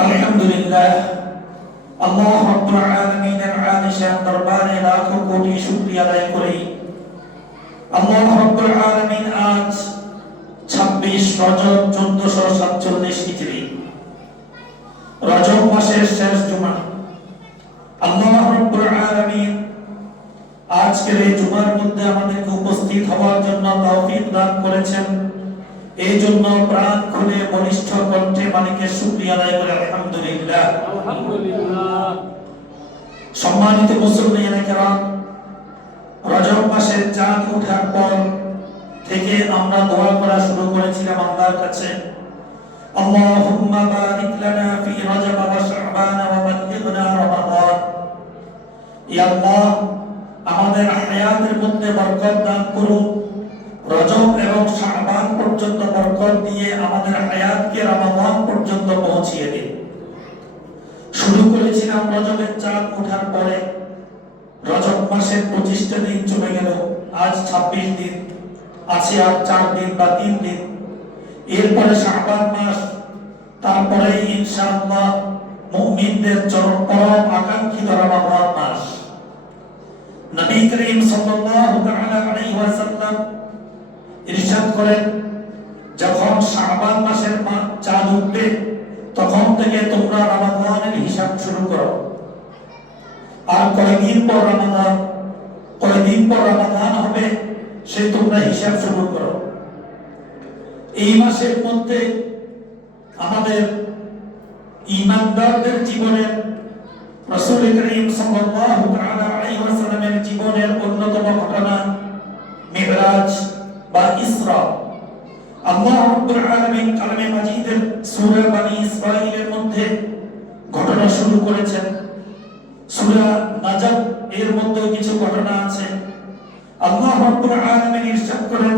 আলহামদুলিল্লাহ, আল্লাহ রাব্বুল আলামিনের আলিশান দরবারে লাখো কোটি শুকরিয়া আদায় করি। আল্লাহ রাব্বুল আলামিন আজ 26 রজব 1447 হিজরি, রজব মাসের শেষ জুমা। আল্লাহ রাব্বুল আলামিন আজকের এই জুমার মধ্যে আমাদেরকে উপস্থিত হওয়ার জন্য তৌফিক দান করেছেন। এই জন্য প্রাণ খুলে বলিষ্ঠ কণ্ঠে মালিকের শুকরিয়া আদায় করে আলহামদুলিল্লাহ। সম্মানিত মুসলমান কেরাম, রজব মাসের চাঁদ ওঠার পর থেকে আমরা দোয়া করা শুরু করেছিলাম আল্লাহর কাছে, আল্লাহুম্মা বারিক লানা ফি রজব ওয়া শাবান ওয়া বাল্লিগনা রমাদান। ইয়া আল্লাহ, আমাদের হায়াতের মধ্যে বরকত দান করুন, রজব এবং শাবান পর্যন্ত বরকত দিয়ে আমাদের হায়াতকে রমাদান পর্যন্ত পৌঁছিয়ে দিন। শুরু করেছিলাম রজবের চাঁদ ওঠার পরে, রজব মাসের 25টা দিন চলে গেল, আজ 26 দিন আছে, আর 4 দিন বা 3 দিন, এরপরে শাবান মাস, তারপরে ইনশাআল্লাহ মুমিনদের পরম আকাঙ্ক্ষিত রমাদান মাস। নবী করিম সাল্লাল্লাহু তাআলা আলাইহি ওয়াসাল্লাম ইরশাদ করেন, যখন শাবান মাসের চাঁদ উঠবে তখন থেকে তোমরা রমাদানের হিসাব শুরু করো, আর কয়দিন পর রমাদান হবে সে তোমরা হিসাব শুরু করো। এই মাসের মধ্যে আমাদের ঈমানদারদের জীবনের, রাসূল করিম সাল্লাল্লাহু তাআলা আলাইহি ওয়াসাল্লামের জীবনের অন্যতম ঘটনা মিরাজ বা ইসরা। আল্লাহ রাব্বুল আলামিন কালামে মাজিদের সূরা বনী ইসরাঈলের মধ্যে ঘটনা শুরু করেছেন। সূরা নাজম এর মধ্যে কিছু ঘটনা আছে। আল্লাহ রাব্বুল আলামিন ইরশাদ করেন,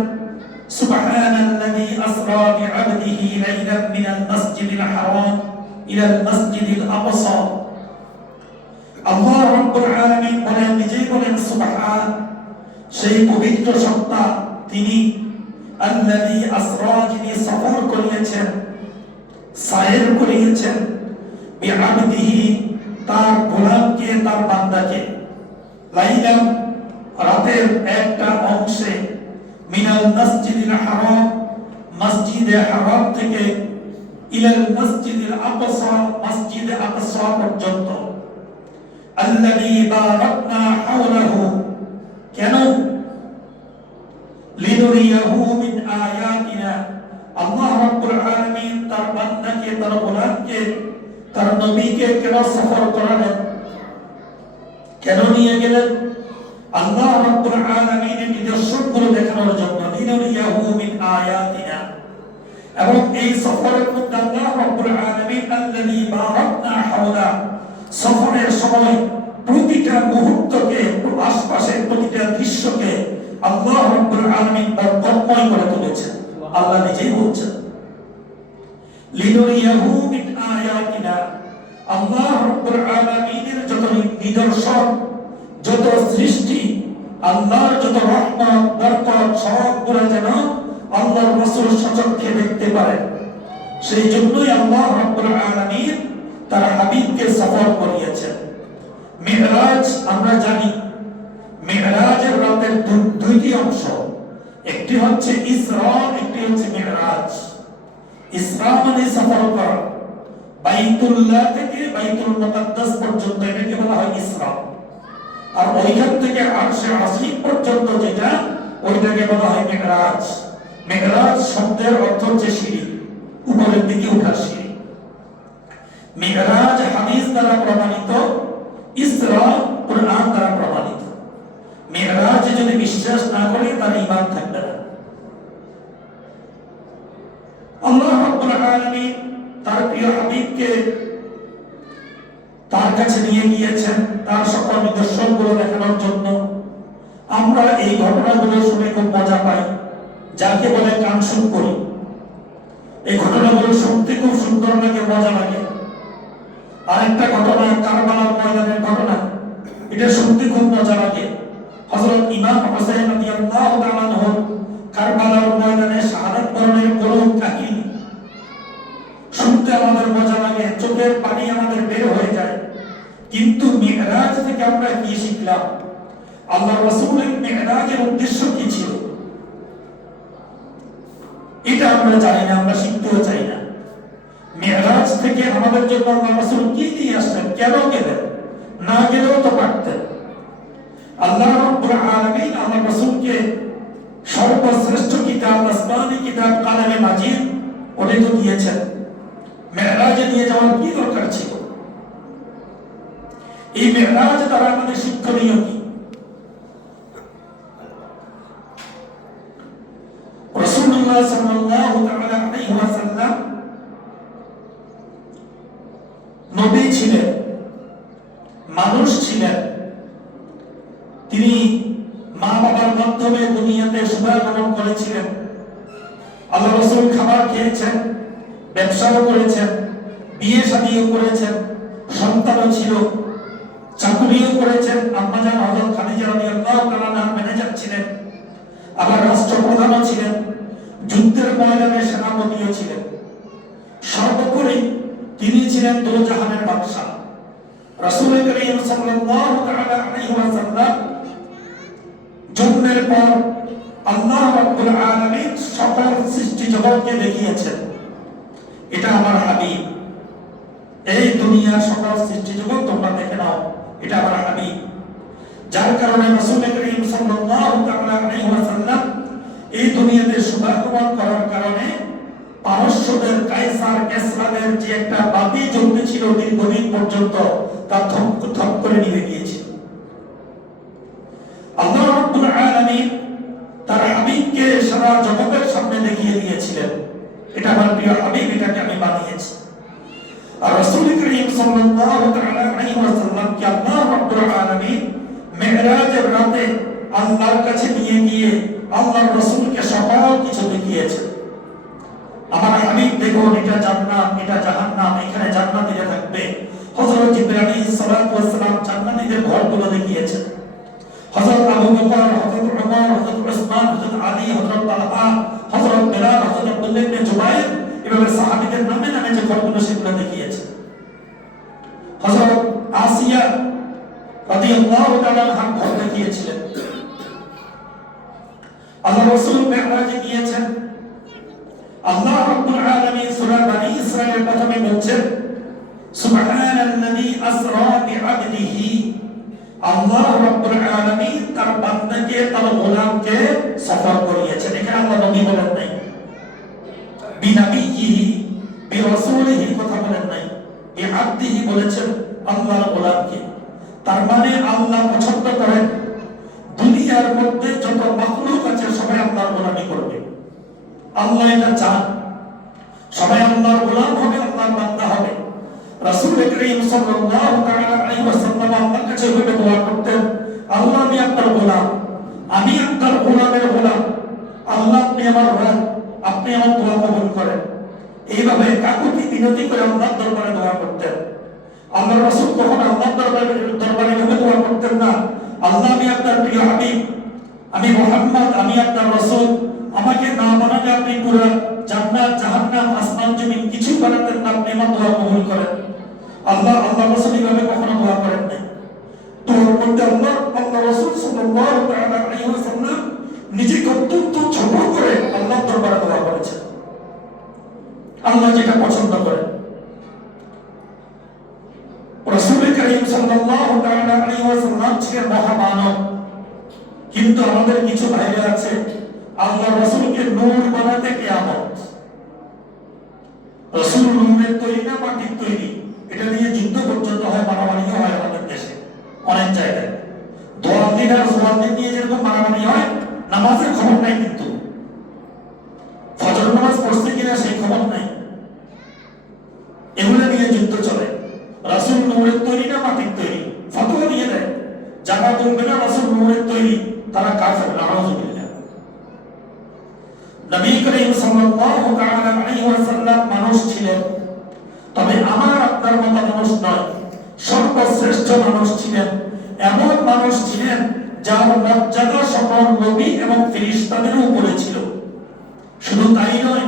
সুবহানাল্লাযী আসরা বি'আবদিহি লাইলান মিনাল মাসজিদিল হারাম ইলাল মাসজিদিল আকসা। আল্লাহ রাব্বুল আলামিন বলেন, নিজেই বলেন সুবহান, সেই পবিত্র সত্তা তিনি, আল্লাযী আসরা, যিনি সফর করিয়েছেন, সায়ের করিয়েছেন, বি'আবদিহি, তার গোলামকে, তার বান্দাকে, লাইলাম, রাতের একটা অংশে, মিনাল মাসজিদিল হারাম, মসজিদে হারাম থেকে, ইলাল মাসজিদিল আকসা, মসজিদে আকসা পর্যন্ত। আল্লাযী বারাকনা হাওলাহু, কেন? লিনুরিয়াহু মিন আয়াতিনা, আল্লাহ রাব্বুল আলামিন তার বান্দাকে, তার গোলামকে, তার নবীকে কেন সফর করালেন, কেন নিয়ে গেলেন? আল্লাহ রাব্বুল আলামিনের নিদর্শনগুলো দেখানোর জন্য, লিনুরিয়াহু মিন আয়াতিনা। এবং এই সফরের মধ্যে আল্লাহ রাব্বুল আলামিন আল্লাযী বারাকনা হাওলা, সফরের সময় প্রতিটা মুহূর্তকে, আশপাশের প্রতিটা দৃশ্যকে আল্লাহ রাব্বুল আলামিন বরকতময় করে তুলেছেন। আল্লাহ নিজেই বলছেন, লিনুরিয়াহু মিন আয়াতিনা, আল্লাহ রাব্বুল আলামিনের যত নিদর্শন, যত সৃষ্টি, আল্লাহর যত রহমত, বরকত, সবগুলো যেন আল্লাহর রাসূল সচক্ষে দেখতে পারেন। সেই জন্যই আল্লাহ রাব্বুল আলামিন তার হাবিবকে সফর করিয়েছেন। মিরাজ, আমরা জানি মিরাজের রাতের দুইটি অংশ, একটি হচ্ছে ইসরা, একটি হচ্ছে মিরাজ। ইসরা মানে সফর করা, বাইতুল্লাহ থেকে বাইতুল মুকাদ্দাস পর্যন্ত, এটাকে বলা হয় ইসরা। আর ওইখান থেকে আরশে আসীম পর্যন্ত যেটা, ওইটাকে বলা হয় মিরাজ। মিরাজ শব্দের অর্থ হচ্ছে সিঁড়ি, উপরের দিকে ওঠার সিঁড়ি। মিরাজ হাদিস দ্বারা প্রমাণিত, ইসরা কুরআন দ্বারা প্রমাণিত। মিরাজে যদি বিশ্বাস না করে তার ঈমান থাকবে না। আল্লাহ রাব্বুল আলামিন তার প্রিয় হাবিবকে তার কাছে নিয়ে গিয়েছেন তার সকল নিদর্শনগুলো দেখানোর জন্য। আমরা এই ঘটনাগুলো শুনে খুব মজা পাই, যাকে বলে কান শুন করি। এই ঘটনাগুলো শুনতে খুব সুন্দর লাগে, মজা লাগে। আরেকটা ঘটনা কারবালার ময়দানের ঘটনা, এটা শুনতে খুব মজা লাগে। হযরত ইমাম হুসাইন রাদিয়াল্লাহু তাআলা আনহু কারবালার ময়দানে শাহাদাত বরণের গৌরব কাহিনী শুনতে আমাদের মজা লাগে। চোখের পানি আমাদের বের হয়ে যায়। কিন্তু মিরাজ থেকে আমরা কি শিখলাম? আল্লাহ রাসূলের মিরাজের উদ্দেশ্য কি ছিল এটা আমরা জানি না, আমরা শিখতেও চাই না। মিরাজ থেকে আমাদের জন্য আল্লাহ রাসূল কি নিয়ে আসলেন, কেন গেলেন? না গেলেও তো পারতেন। আল্লাহ রাব্বুল আলামিন আল্লাহ রাসূলকে সর্বশ্রেষ্ঠ কিতাব, আসমানি কিতাব কালামে মাজিদ ওটাই তো দিয়েছেন। মিরাজে নিয়ে যাওয়ার কি দরকার ছিল? এই মিরাজ দ্বারা আমাদের শিক্ষণীয় কি? রাসূলুল্লাহ সাল্লাল্লাহু তাআলা আলাইহি ওয়াসাল্লাম নবী ছিলেন, মানুষ ছিলেন। তিনি মা বাবার মাধ্যমে দুনিয়াতে শুভাগমন করেছিলেন। আল্লাহ রাসূল খাবার খেয়েছেন, ব্যবসাও করেছেন, বিয়ে শাদীও করেছেন, সন্তানও ছিল, চাকরিও করেছেন। আম্মা জান হযরত খাদিজা রাদিয়াল্লাহু তাআলা আনহা ম্যানেজার ছিলেন, আবার রাষ্ট্রপ্রধানও ছিলেন, যুদ্ধের ময়দানে সেনাপতিও ছিলেন। সর্বোপরি তিনি ছিলেন দোজাহানের বাদশা। রাসূল করিম সাল্লাল্লাহু তাআলা আলাইহি ওয়াসাল্লাম জন্মের পর আল্লাহ রাব্বুল আলামিন সকল সৃষ্টি জগৎকে দেখিয়েছেন, এটা আমার হাবিব। এই দুনিয়ার সকল সৃষ্টি জগৎ তোমরা দেখে নাও, এটা আমার হাবিব। যার কারণে রাসূল করিম সাল্লাল্লাহু তাআলা আলাইহি ওয়াসাল্লাম এই দুনিয়াতে শুভাগমন করার কারণে পারস্যদের কায়সার কেসরাদের যে একটা বাতি জ্বলতেছিল দীর্ঘদিন পর্যন্ত, তা থপ করে নিভে গিয়েছিল। আল্লাহ রাব্বুল আলামিন তার হাবিবকে সারা জগতের সামনে দেখিয়ে দিয়েছিলেন, এটা আমার প্রিয় হাবিব, এটাকে আমি বানিয়েছি। আর রাসূল করিম সাল্লাল্লাহু তাআলা আলাইহি ওয়াসাল্লামকে আল্লাহ রাব্বুল আলামিন মিরাজের রাতে আল্লাহর কাছে নিয়ে গিয়ে আল্লাহর রাসূলকে সকল কিছু দেখিয়েছেন। আমার হাবিব দেখুন, এটা জান্নাত, এটা জাহান্নাম, এখানে জান্নাতীরা থাকবে। হযরত জিবরাইল আলাইহিস সালাতু ওয়াস সালাম জান্নাতীদের ঘরগুলো দেখিয়েছেন। হযরত আবু বকর, হযরত ওমর, হযরত উসমান, হযরত আলী, হযরত তালহা, হযরত বিলাল, হযরত আব্দুল্লাহ ইবনে জুবাইর, এভাবে সাহাবীদের নামে নামে যে ঘরগুলো সেগুলো দেখিয়েছেন। হযরত আসিয়া রাদিয়াল্লাহু তাআলা আনহা ঘর দেখিয়েছিলেন। আল্লাহ রাসূল মিরাজে গিয়েছেন। আল্লাহ রাব্বুল আলামিন সূরা বনী ইসরাঈলের প্রথমে বলছেন, সুবহানাল্লাযী আসরা বিআবদিহি। আল্লাহ রাব্বুল আলামিন তার বান্দাকে, তার গোলামকে সফর করিয়েছেন। এখানে আল্লাহ নবী বলেন নাই, বিনবিয়িহি বিরাসূলিহি কথা বলেন নাই, বিআবদিহি বলেছেন আল্লাহর গোলামকে। তার মানে আল্লাহ পছন্দ করেন দুনিয়ার মধ্যে যত মাখলুক আছে সবাই আল্লাহর গোলামি করবে। আল্লাহ এটা চান, সবাই আল্লাহর গোলাম হবে, আল্লাহর বান্দা হবে। রাসূল করিম সাল্লাল্লাহু তাআলা আলাইহি ওয়াসাল্লাম আল্লাহর কাছে এভাবে দোয়া করতেন, আল্লাহ আমি আপনার গোলাম, আমি আপনার গোলামের গোলাম, আল্লাহ আপনি আমার রব, আপনি আমার দোয়া কবুল করেন। এইভাবে কাকুতি বিনতি করে আল্লাহর দরবারে দোয়া করতেন। আল্লাহর রাসূল কখনো আল্লাহর দরবারে এভাবে দোয়া করতেন না, আল্লাহ আমি আপনার প্রিয় হাবিব, আমি মুহাম্মদ, আমি আপনার রাসূল, আমাকে না বানালে আপনি পুরো জান্নাত জাহান্নাম আসমান জমিন কিছু বানাতেন না, আপনি আমার দোয়া কবুল করেন। আল্লাহ রাসূল এইভাবে কখনো দোয়া করেন নাই। তোর মধ্যে আল্লাহ রাসূল সাল্লাল্লাহু তাআলা আলাইহি ওয়াসাল্লাম নিজেকে অত্যন্ত ছোট করে আল্লাহর দরবারে দোয়া করেছেন, আল্লাহ যেটা পছন্দ করেন। রাসূল করিম সাল্লাল্লাহু তাআলা আলাইহি ওয়াসাল্লাম ছিলেন মহামানব, কিন্তু আমাদের কিছু ভাইরা আছে আল্লাহ রাসূলকে নূর বানাতে কিয়ামত। রাসূল নূরের তৈরি না মাটির তৈরি, এটা নিয়ে যুদ্ধ পর্যন্ত হয়, মারামারি হয় আমাদের দেশে অনেক জায়গায়। দোয়াদিন আর সোয়াদিন নিয়ে যেরকম মারামারি হয়, নামাজের খবর নাই, কিন্তু ফজর নামাজ পড়ছে কিনা সেই খবর নাই, এগুলো নিয়ে যুদ্ধ চলে। রাসূল নূরের তৈরি না মাটির তৈরি, ফতোয়া দিয়ে দেয় যারা বলবে না রাসূল নূরের তৈরি তারা কাফের, নাউযুবিল্লাহ। নবী করিম সাল্লাল্লাহু তাআলা আলাইহি ওয়াসাল্লাম মানুষ ছিলেন, তবে আমার আপনার মতো মানুষ নয়, সর্বশ্রেষ্ঠ মানুষ ছিলেন। এমন মানুষ ছিলেন যার মর্যাদা সকল নবী এবং ফেরেশতাদের উপরে ছিল। শুধু তাই নয়,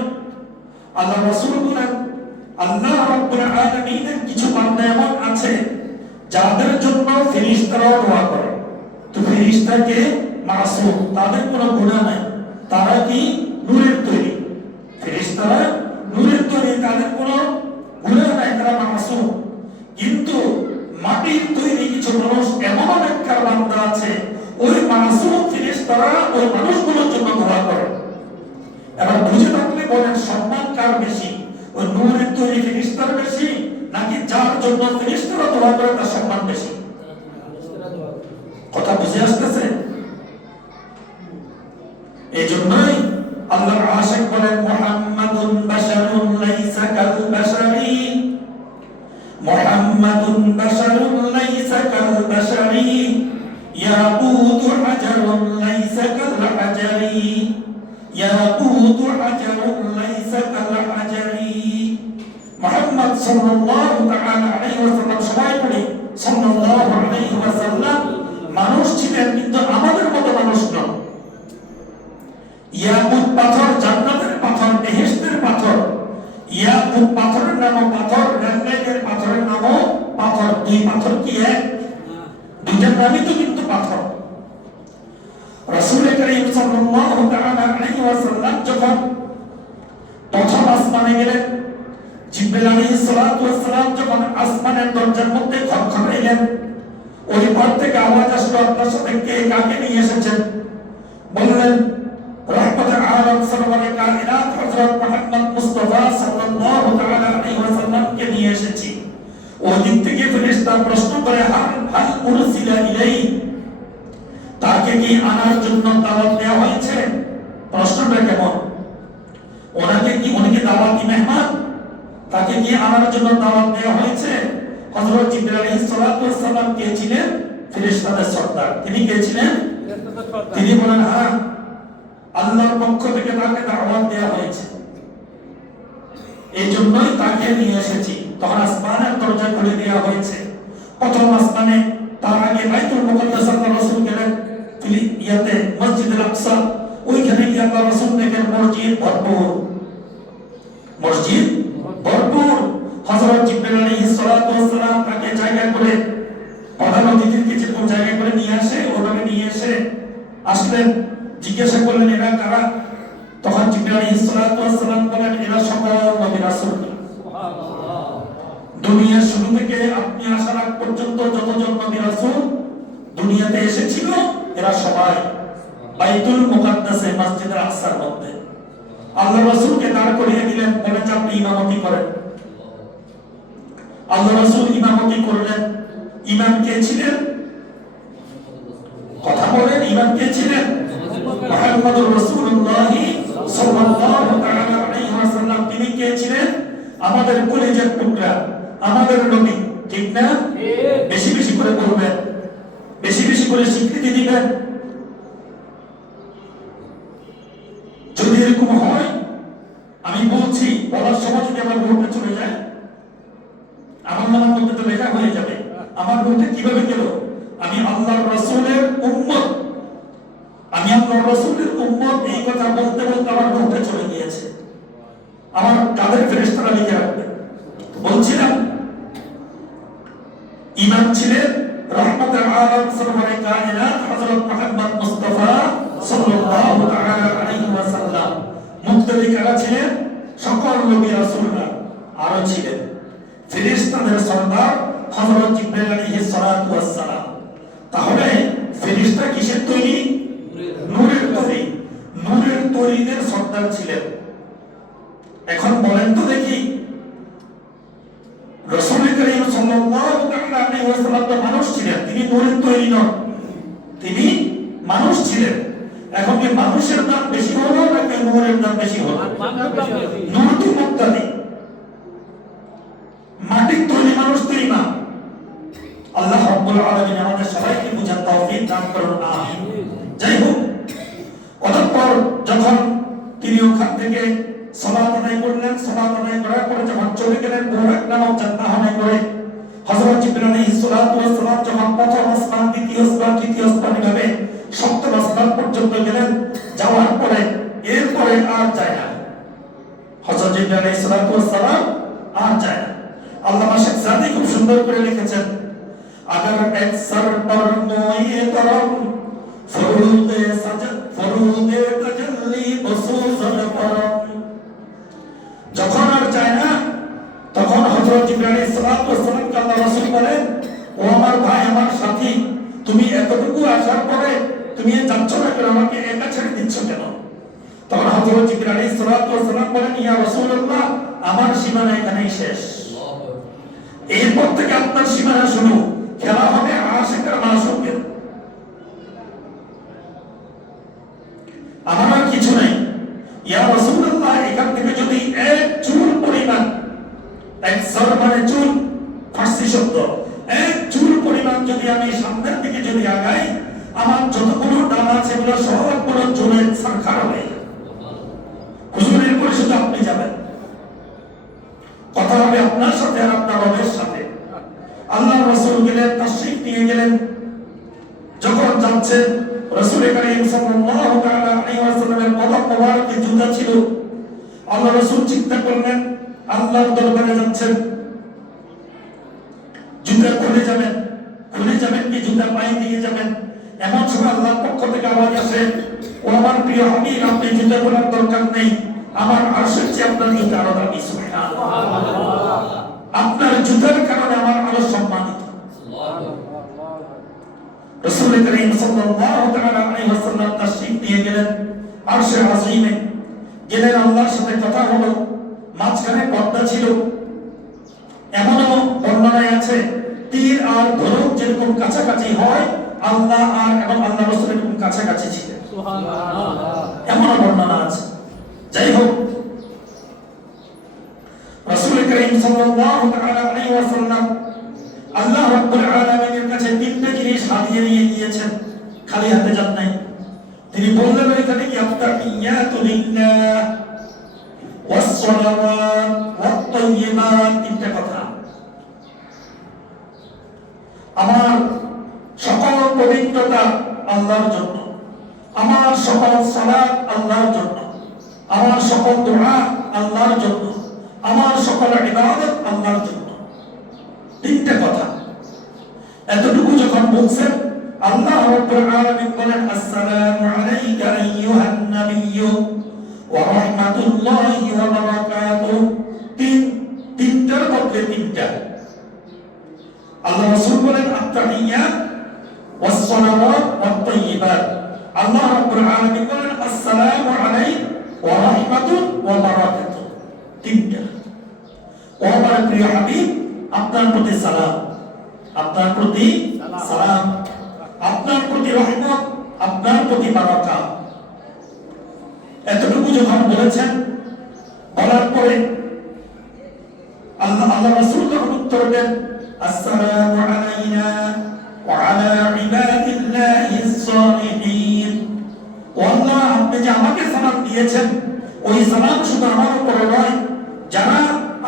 আল্লাহ রাসূল বলেন আল্লাহ রাব্বুল আলামিনের কিছু বান্দা এমন আছে যাদের জন্য ফেরেশতারাও দোয়া করে। তো ফেরেশতাকে মাসুম, তাদের কোনো গুনাহ নাই, তারা কি নূরের তৈরি, ফেরেশতারা নূরের তৈরি, তাদের কোনো গুনাহ নাই, তারা মাসুম। কিন্তু মাটির তৈরি কিছু মানুষ এমন একটা বান্দা আছে, ওই মাসুম ফেরেশতারা ওই মানুষগুলোর জন্য দোয়া করে। এবার বুঝে থাকলে বলেন সম্মান কার বেশি, ওই নূরের তৈরি ফেরেশতার বেশি, নাকি যার জন্য ফেরেশতারা দোয়া করে তার সম্মান বেশি? কথা বুঝে আসতেছে? এই জন্যই আল্লাহর আশিক বলেন মুহাম্মাদুন বাশারুন লাইসা কাল বাশারি, মুহাম্মাদুন বাশারুন লাইসা কাল বাশারি, ইয়াকুতু হাজারুন লাইসা কাল হাজারি, ইয়াকুতু হাজারুন লাইসা কাল হাজারি। মুহাম্মদ সাল্লাল্লাহু তাআলা আলাইহি ওয়াসাল্লাম, সবাই পড়ি সাল্লাল্লাহু আলাইহি ওয়াসাল্লাম মানুষ ছিলেন, কিন্তু আমাদের মতো মানুষ নন। ইয়াকুত পাথর, জান্নাতের পাথর, বেহেশতের পাথর। ইয়াকুত পাথরের নামও পাথর, জান্নাতের পাথরের নামও পাথর। দুই পাথর কি এক? দুইটার নামই তো কিন্তু পাথর। রাসূল করিম সাল্লাল্লাহু তাআলা আলাইহি ওয়াসাল্লাম যখন প্রথম আসমানে গেলেন, জিবরিল আলাইহিস সালাতু ওয়াস সালাম যখন আসমানের দরজার মধ্যে খটখটাইলেন, ওই পর থেকে আওয়াজ আসলো, আপনার সাথে কে কাকে নিয়ে এসেছেন? বললেন রহমতের আলম সরওয়ারে কায়নাত হযরত মুহাম্মদ মুস্তাফা সাল্লাল্লাহু তাআলা আলাইহি ওয়াসাল্লামকে নিয়ে এসেছি। ওই দিক থেকে ফেরেশতা প্রশ্ন করে হাল উরসিলা ইলাই, তাকে কি আনার জন্য দাওয়াত দেওয়া হয়েছে? প্রশ্নটা কেমন? ওনাকে কি, উনি কি দাওয়াতি মেহমান? তাকে কি আনার জন্য দাওয়াত দেওয়া হয়েছে? হযরত জিবরাইল আলাইহিস সালাতু ওয়াস সালাম কে ছিলেন? ফেরেশতাদের সর্দার। তিনি কে ছিলেন? তিনি বলেন হ্যাঁ, আল্লাহর পক্ষ থেকে তাকে দাওয়াত দেওয়া হয়েছে, এই জন্যই তাকে নিয়ে এসেছি। তখন আসমানের দরজা খুলে দেওয়া হয়েছে। প্রথম আসমানে, তার আগে বাইতুল মুকাদ্দাস আল্লাহ রাসূল গেলেন, ইয়াতে মসজিদুল আকসা, ওইখানে গিয়ে আল্লাহ রাসূল দেখেন মসজিদ ভরপুর, মসজিদ ভরপুর। হযরত জিবরাইল আলাইহিস সালাতু ওয়াস সালাম তাকে জায়গা করে, প্রধান অতিথিকে যেরকম জায়গা করে নিয়ে আসে, ওভাবে নিয়ে এসে আসলেন, জিজ্ঞাসা করলেন এরা কারা? তখন জিবরাইল আলাইহিস সালাতু ওয়াস সালাম বলেন এরা সকল নবী রাসূল। সুবহানাল্লাহ। দুনিয়ার শুরু থেকে আপনি আসার আগ পর্যন্ত যতজন নবী রাসূল দুনিয়াতে এসেছিল, এরা সবাই বাইতুল মুকাদ্দাসে মসজিদুল আকসার মধ্যে। আল্লাহ রাসূলকে দাঁড় করিয়ে দিলেন, বলেন যে আপনি ইমামতি করেন। আল্লাহ রাসূল ইমামতি করলেন। ইমাম কে ছিলেন? কথা বলেন, ইমাম কে ছিলেন? মুহাম্মদুর রাসূলুল্লাহ সাল্লাল্লাহু তাআলা আলাইহি ওয়াসাল্লাম। তিনি কে ছিলেন? আমাদের কলিজার টুকরা, আমাদের নবী, ঠিক না? বেশি বেশি করে বলবেন, বেশি বেশি করে স্বীকৃতি দিবেন। যদি এরকম হয়, আমি বলছি বলার সময় যদি আমার রুটে চলে যায়, আমার নামের মধ্যে তো লেখা হয়ে যাবে। আমার রুটে কিভাবে গেল? আমি আল্লাহর রাসূলের উম্মত, আমি আল্লাহর রাসূলের উম্মত, এই কথা বলতে বলতে আমার রুটে চলে গিয়েছে। আমার কাদের ফেরেশতারা লিখে রাখবে। বলছিলাম ইমাম ছিলেন রহমতের আলম সরওয়ারে কায়নাত হযরত মুহাম্মদ মুস্তাফা সাল্লাল্লাহু তাআলা আলাইহি ওয়াসাল্লাম। মুক্তাদি কারা ছিলেন? সকল নবী রাসূলরা। আরো ছিলেন ফেরেশতাদের সর্দার হযরত জিবরাইল আলাইহিস সালাতু ওয়াস সালাম। তাহলে ফেরেশতা কিসের তৈরি? নূরের তৈরি। নূরের তৈরিদের সর্দার ছিলেন। এখন বলেন তো দেখি, রাসূল করিম সাল্লাল্লাহু তাআলা আলাইহি ওয়াসাল্লাম তো মানুষ ছিলেন, তিনি নূরের তৈরি নন, তিনি মানুষ ছিলেন। এখন কি মানুষের দাম বেশি হলো নাকি নূরের দাম বেশি হলো? নূর তো মুক্তাদি, মাটির তৈরি মানুষ তো ইমাম। আল্লাহ রাব্বুল আলামিন আমাদের সবাইকে বুঝার তৌফিক দান করুন, আমিন। যাই হোক, অতঃপর যখন তিনি ওখান থেকে সালাত আদায় করলেন, সালাত আদায় করার পরে যখন চলে গেলেন বুরাক নামক যানবাহনে করে, হযরত জিবরাইল আলাইহিস সালাতু ওয়াস সালাম যখন প্রথম আসমান, দ্বিতীয় আসমান, তৃতীয় আসমান এভাবে সপ্তম আসমান পর্যন্ত গেলেন, যাওয়ার পরে এরপরে আর যায় না। হযরত জিবরাইল আলাইহিস সালাতু ওয়াস সালাম আর সুন্দর করে লিখেছেন, अगर एक सर पर मोए तरम फरूदे सजद फरूदे तजल्ली बसूजल परम। যখন আর চায় না তখন হযরত জিবরাইল আলাইহিস সালাতু ওয়াস সালাম কে আল্লাহ রাসূল বলেন, ও আমার ভাই, আমার সাথী, তুমি এতটুকু আসার পরে তুমি যাচ্ছ না কেন, আমাকে একা ছেড়ে দিচ্ছ কেন? তখন হযরত জিবরাইল আলাইহিস সালাতু ওয়াস সালাম বলেন, ইয়া রাসূলুল্লাহ, আমার সীমানা এখানেই শেষ। এরপর থেকে আপনার সীমানা শুরু, খেলা হবে আশিকের মাসুকের। আমার আর কিছু নাই। ইয়া রাসূলুল্লাহ, এখান থেকে যদি এক চুল পরিমাণ, এক সর মানে চুল, ফার্সি শব্দ, এক চুল পরিমাণ যদি আমি সামনের দিকে যদি আগাই, আমার যতগুলো ডানা আছে এগুলো সবগুলো চুলে সারখার হয়ে যাবে। হুজুরের পরিষদে আপনি যাবেন, কথা হবে আপনার সাথে আর আপনার রবের সাথে। আল্লাহ রাসূল গেলেন, তাশরীফ নিয়ে গেলেন। যখন যাচ্ছেন, রাসূল করিম সাল্লাল্লাহু তাআলা আলাইহি ওয়াসাল্লামের কদম মোবারকে জুতা ছিল। আল্লাহ রাসূল চিন্তা করলেন, আল্লাহর দরবারে যাচ্ছেন, জুতা খুলে যাবেন কি জুতা পায়ে দিয়ে যাবেন? এমন সময় আল্লাহর পক্ষ থেকে আওয়াজ আসে, ও আমার প্রিয় হাবিব, আপনি জুতা খোলার দরকার নেই, আমার আরশের চেয়ে আপনার জুতা আরো দামি। সুবহানাল্লাহ, আপনার জুতার কারণে আমার আরো সম্মানিত। রাসূল করিম সাল্লাল্লাহু তাআলা আলাইহি ওয়াসাল্লাম তাশরীফ নিয়ে গেলেন আরশে আযীমে, গেলেন, আল্লাহর সাথে কথা হলো। মাঝখানে পর্দা ছিল। এমনও বর্ণনায় আছে, তীর আর ধনুক যেরকম কাছাকাছি হয়, আল্লাহ আর এবং আল্লাহ রাসূল এরকম কাছাকাছি ছিলেন। সুবহানাল্লাহ, এমনও বর্ণনা আছে। যাই হোক, রাসূল করিম সাল্লাল্লাহু তাআলা আলাইহি ওয়াসাল্লাম আল্লাহ রাব্বুল আলামিনের কাছে তিনটা জিনিস হাদিয়া নিয়ে গিয়েছেন, খালি হাতে যান নাই। তিনি বললেন, এখানে কি আত্তাহিয়াতু লিল্লাহ ওয়াস সালাওয়াত ওয়াত তাইয়্যিবাত, তিনটা কথা। আমার সকল পবিত্রতা আল্লাহর জন্য, আমার সকল সালাত আল্লাহর জন্য, আমার সকল দোয়া আল্লাহর জন্য, আমার সকল ইবাদত আল্লাহর জন্য। তিনটা কথা। এতটুকু যখন বলছেন, আল্লাহ রাব্বুল আলামিন বলেন, আসসালামু আলাইকা আইয়ুহান নাবিয়্যু ওয়া রাহমাতুল্লাহি ওয়া বারাকাতুহু। তিনটার বদলে তিনটা। আল্লাহ রাসূল বলেন, আত-তাহিয়াত ওয়াস সালাওয়াত ওয়াত তাইয়্যিবাত। আল্লাহ রাব্বুল আলামিন বলেন, আসসালামু আলাইকা ওয়া রাহমাতুল্লাহি ওয়া বারাকাতুহু। তিনটা। ও আমার প্রিয় হাবিব, আপনার প্রতি সালাম, আপনার প্রতি সালাম, আপনার প্রতি রহমত, আপনার প্রতি বারাকা। এতটুকু যখন বলেছেন, বলার পরে আল্লাহ রাসূল তখন উত্তর দেন, আসসালামু আলাইনা ওয়া আলা ইবাদিল্লাহিস সালিহিন। ও আল্লাহ, আপনি যে আমাকে সালাম দিয়েছেন, ওই সালাম শুধু আমার উপরে নয়, যারা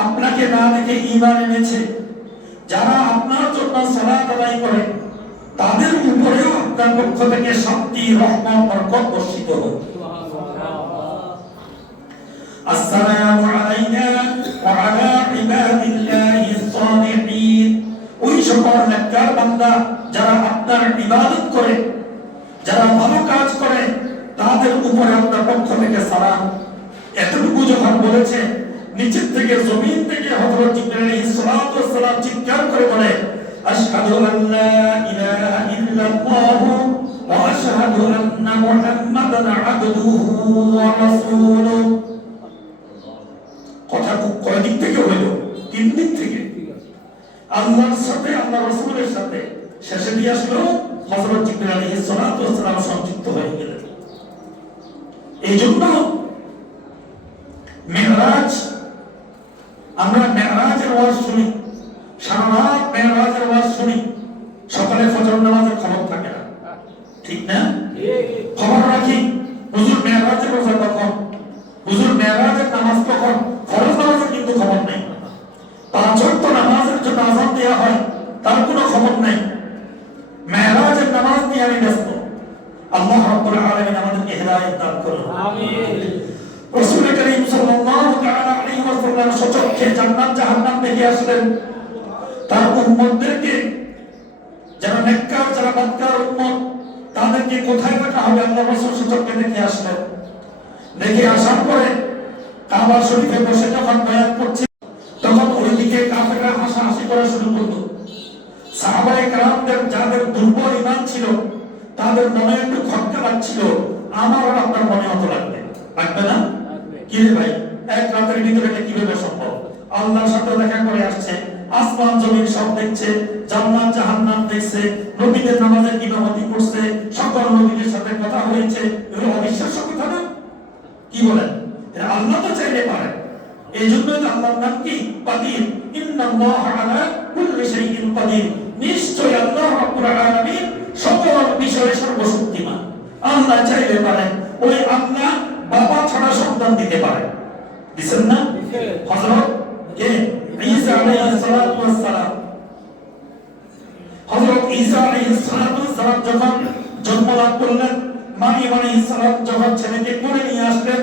আপনাকে না দেখে ঈমান এনেছে, যারা আপনার জন্য সালাত আদায় করে, তাদের উপরেও আপনার পক্ষ থেকে শান্তি, রহমত, বরকত বর্ষিত হোক। আসসালামু আলাইনা ওয়া আলা ইবাদিল্লাহিস সালিহিন। ওই সকল নেককার বান্দা যারা আপনার ইবাদত করে, যারা ভালো কাজ করে, তাদের উপরে আপনার পক্ষ থেকে সালাম। এতটুকু যখন বলেছে, নিচের থেকে, জমিন থেকে হযরত জিবরাইল আলাইহিস সালাতু ওয়াস সালাম চিৎকার করে বলে, আশহাদু আল্লা ইলাহা ইল্লাল্লাহ ওয়া আশহাদু আন্না মুহাম্মাদান আবদুহু ওয়া রাসূলুহু। কথা কয় দিক থেকে হইল? তিন দিক থেকে। আল্লাহর সাথে, আল্লাহ রাসূলের সাথে, শেষে দিয়ে আসলো হযরত জিবরাইল আলাইহিস সালাতু ওয়াস সালাম সংযুক্ত হয়ে গেলেন। এইজন্য মেরাজ, আমরা মেরাজের ওয়াজ শুনি, সারা রাত মেরাজের ওয়াজ শুনি, সকালে ফজর নামাজের খবর থাকে না, ঠিক না? খবর রাখি, হুজুর মেরাজের রোজা কখন, হুজুর মেরাজের নামাজ কখন, ফরজ নামাজের কিন্তু খবর নেই। 5 ওয়াক্ত নামাজের জন্য আযান দেওয়া হয়, তার কোনো খবর নেই। মেরাজের নামাজ নিয়ে আমি ব্যস্ত। আল্লাহ রাব্বুল আলামিন আমাদেরকে হেদায়েত দান করুন, আমিন। রাসূল করিম সাল্লাল্লাহু তাআলা আলাইহি ওয়াসাল্লাম সচক্ষে জান্নাত জাহান্নাম দেখে আসলেন। তার উম্মতদেরকে যারা নেককার যারা বদকার উম্মত তাদেরকে কোথায় রাখা হবে আল্লাহ রাসূল সূচককে দেখে আসলেন। দেখে আসার পরে কাবা শরীফে বসে যখন বয়ান করছে তখন ওইদিকে কাফেররা হাসাহাসি করা শুরু করলো। সাহাবায়ে কেরামদের যাদের দুর্বল ঈমান ছিল তাদের মনে একটু খটকা লাগছিল, আমার আর আপনার মনে অত লাগবে না? কি রে ভাই, এক রাতের ভিতরে এটা কিভাবে সম্ভব? আল্লাহর সাথে দেখা করে আসছে, আসমান জমিন সব দেখছে, জান্নাত জাহান্নাম দেখছে, নবীদের নামাজের ইমামতি করছে, সকল নবীদের সাথে কথা হয়েছে, এগুলো অবিশ্বাস্য কথা না? কি বলেন? এটা আল্লাহ তো চাইলে পারেন। এই জন্যই তো আল্লাহর নাম কি? কাদির। ইন্নাল্লাহা আলা কুল্লি শাইইন কাদির। নিশ্চয়ই আল্লাহ রাব্বুল আলামিন সকল বিষয়ে সর্বশক্তিমান। আল্লাহ চাইলে পারেন। ওই আল্লাহ বাবা ছাড়া সন্তান দিতে পারে, দিবেন না? হযরত কে ঈসা আলাইহিস সালাতু ওয়াস সালাম, হযরত ঈসা আলাইহিস সালাতু ওয়াস সালাম যখন জন্ম লাভ করলেন, মারিয়াম আলাইহিস সালাম যখন ছেলেকে কোলে নিয়ে আসলেন,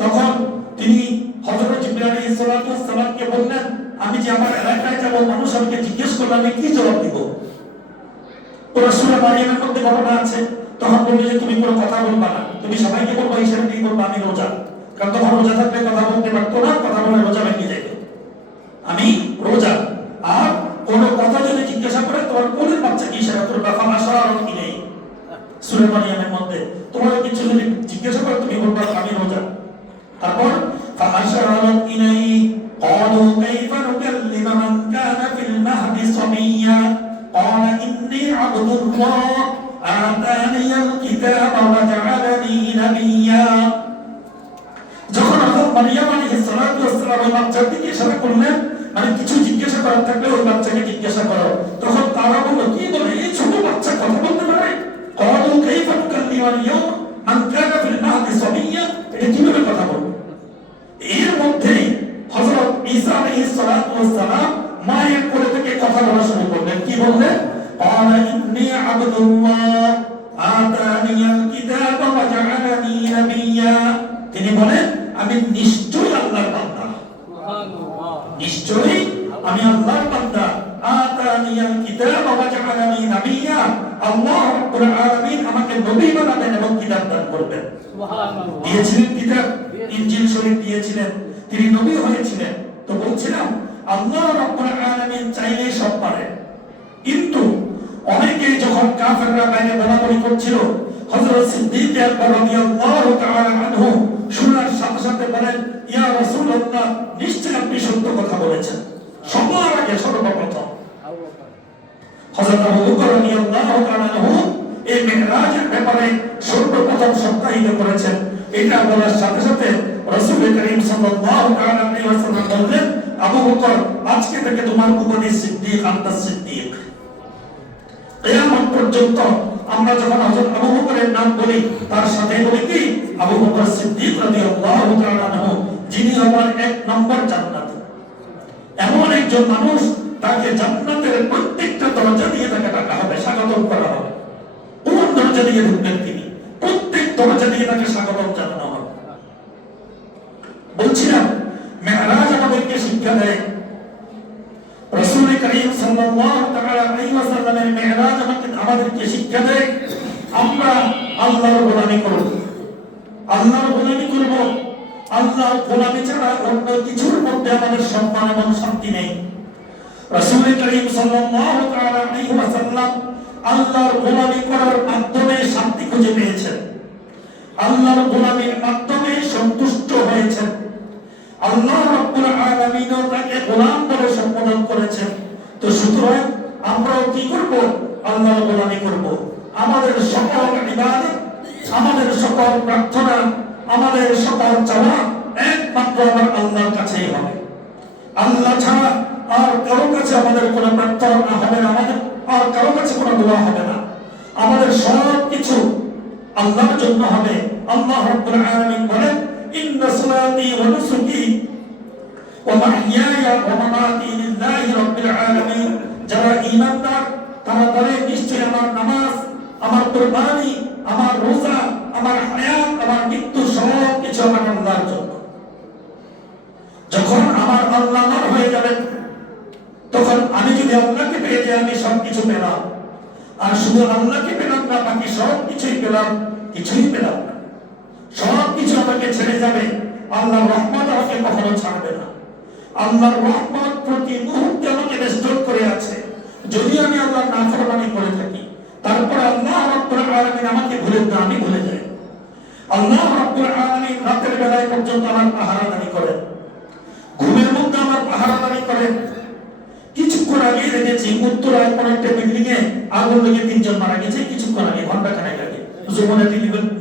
তখন তিনি হযরত জিবরাইল আলাইহিস সালাতু ওয়াস সালামকে বললেন, আমি যে আমার এলাকায় যাব, মানুষ আমাকে জিজ্ঞেস করলে আমি কি জবাব দিব? ওরা সূরা মারিয়ামের মধ্যে ঘটনা আছে। তখন বলল যে তুমি কোনো কথা বলবা না, তুমি সবাইকে বলবা হিসেবে দিয়ে বলবা আমি রোজা। কারণ তখন রোজা থাকলে কথা বলতে পারতো না, কথা বলে রোজা ভেঙে যেত। আমি রোজা। আর কোনো কথা যদি জিজ্ঞাসা করে তোমার কোলের বাচ্চা কি সেটা করবা, ফামাশারাত ইলাই সূরা মারিয়ামের মধ্যে তোমার কিছু যদি জিজ্ঞাসা করে তুমি বলবা আমি রোজা। তারপর ফামাশারাত ইলাই ক্বালু কাইফা নুকাল্লিমু মান কানা ফিল মাহদি সাবিয়্যা ক্বালা ইন্নী আবদুল্লাহ আতানিয়াল কিতাবা ওয়া জাআলানি নাবিয়্যা। যখন হযরত মারিয়াম আলাইহিস সালাতু ওয়াস সালাম ওই বাচ্চার দিকে ইশারা করলেন, মানে কিছু জিজ্ঞাসা করার থাকলে ওই বাচ্চাকে জিজ্ঞাসা করো, তখন তারা বলল কি বলে এই ছোট বাচ্চা কথা বলতে পারে? ক্বালু কাইফা নুকাল্লিমু আল-ইয়াওম মান কানা ফিল মাহদি সাবিয়্যা, এটা কিভাবে কথা বলবে? এর মধ্যেই হযরত ঈসা আলাইহিস সালাতু ওয়াস সালাম মায়ের কোলে থেকে কথা বলা শুরু করলেন। কি বললেন? ক্বালা ইন্নী আবদুল্লাহ আতানিয়াল কিতাবা ওয়া জাআলানি নাবিয়্যা। তিনি বলেন আমি নিশ্চয়ই আল্লাহর বান্দা, সুবহানাল্লাহ, নিশ্চয়ই আমি আল্লাহর বান্দা। আতানিয়াল কিতাবা ওয়া জাআলানি নাবিয়্যা, আল্লাহ রাব্বুল আলামিন আমাকে নবী বানাবেন এবং কিতাব দান করবেন। সুবহানাল্লাহ, দিয়েছিলেন কিতাব, ইনজিল শরীফ দিয়েছিলেন, তিনি নবী হয়েছিলেন। তো বলছিলাম আল্লাহ রাব্বুল আলামিন চাইলে সব পারে। কিন্তু অনেকে যখন কাফেররা বাইরে বলাবলি করছিল, হযরত সিদ্দিক আকবর রাদিয়াল্লাহু তাআলা আনহু শোনার সাথে সাথে বলেন, ইয়া রাসূলুল্লাহ, নিশ্চয়ই আপনি সত্য কথা বলেছেন। সবার আগে সর্বপ্রথম হযরত আবু বকর রাদিয়াল্লাহু তাআলা আনহু এই মিহরাজের ব্যাপারে সর্বপ্রথম সত্যায়িত করেছেন। এটা বলার সাথে সাথে রাসূল করিম সাল্লাল্লাহু তাআলা আলাইহি ওয়াসাল্লাম বললেন, আবু বকর, আজকে থেকে তোমার উপাধি সিদ্দিক, আনতাস সিদ্দিক। কিয়ামত পর্যন্ত আমরা যখন হযরত আবু বকরের নাম বলি তার সাথে বলি কি আবু বকর সিদ্দিক রাদিয়াল্লাহু তাআলা আনহু, যিনি আমার এক নম্বর জান্নাত। এমন একজন মানুষ, তাকে জান্নাতের প্রত্যেকটা দরজা দিয়ে তাকে ডাকা হবে, স্বাগতম করা হবে। কোন দরজা দিয়ে ঢুকবেন তিনি? প্রত্যেক দরজা দিয়ে তাকে স্বাগতম জানানো হবে। বলছিলাম মেরাজ আমাদেরকে শিক্ষা দেয়। রাসূল করিম সাল্লাল্লাহু তাআলা আলাইহি ওয়াসাল্লামের মেরাজ আমাদেরকে শিক্ষা দেয় আমরা আল্লাহর গোলামি করব, আল্লাহর গোলামি করব। আল্লাহর গোলামি ছাড়া অন্য কিছুর মধ্যে আমাদের সম্মান এবং শান্তি নেই। রাসূল করিম সাল্লাল্লাহু তাআলা আলাইহি ওয়াসাল্লাম আল্লাহর গোলামি করার মাধ্যমে শান্তি খুঁজে পেয়েছেন, আল্লাহর গোলামির মাধ্যমে সন্তুষ্ট হয়েছেন। আল্লাহ রাব্বুল আলামিন তাকে গোলাম বলে সম্বোধন করেছেন। তো সুতরাং আমরাও কি করব? আল্লাহর গোলামি করব। আমাদের সকল ইবাদত, আমাদের সকল প্রার্থনা, আমাদের সকল চাওয়া একমাত্র আমার আল্লাহর কাছেই হবে। আল্লাহ ছাড়া আর কারো কাছে আমাদের কোনো প্রার্থনা হবে না, আমাদের আর কারো কাছে কোনো দোয়া হবে না। আমাদের সব কিছু আল্লাহর জন্য হবে। আল্লাহ রাব্বুল আলামিন বলেন, ইন্না সালাতি ওয়া নুসুকি ওয়া মাহইয়ায়া ওয়া মামাতি লিল্লাহি রাব্বিল আলামিন। যারা ঈমানদার তারা বলে নিশ্চয়ই আমার নামাজ, আমার কুরবানি, আমার রোজা, আমার হায়াত, আমার মৃত্যু সব কিছু আমার আল্লাহর জন্য। যখন আমার আল্লাহ হয়ে যাবেন তখন আমি যদি আল্লাহকে পেয়ে যাই আমি সবকিছু পেলাম, আর শুধু আল্লাহকে পেলাম না, বাকি সব কিছুই পেলাম, কিছুই পেলাম না। সব কিছু আমাকে ছেড়ে যাবে, আল্লাহর রহমত আমাকে কখনো ছাড়বে না। আল্লাহর রহমত প্রতি মুহূর্তে আমাকে বেষ্টন করে আছে। যদি আমি আল্লাহর নাফরমানি করে থাকি, তারপর আল্লাহ রাব্বুল আলামিন আমাকে ভুলেন না, আমি ভুলে যাই। আল্লাহ রাব্বুল আলামিন রাতের বেলায় পর্যন্ত আমার পাহারাদারি করেন, ঘুমের মধ্যে আমার পাহারাদারি করেন। কিছুক্ষণ আগে দেখেছি উত্তরায় কোন একটা বিল্ডিং এ আগুন লেগে 3 জন মারা গেছে, কিছুক্ষণ আগে, ঘন্টা খানেক আগে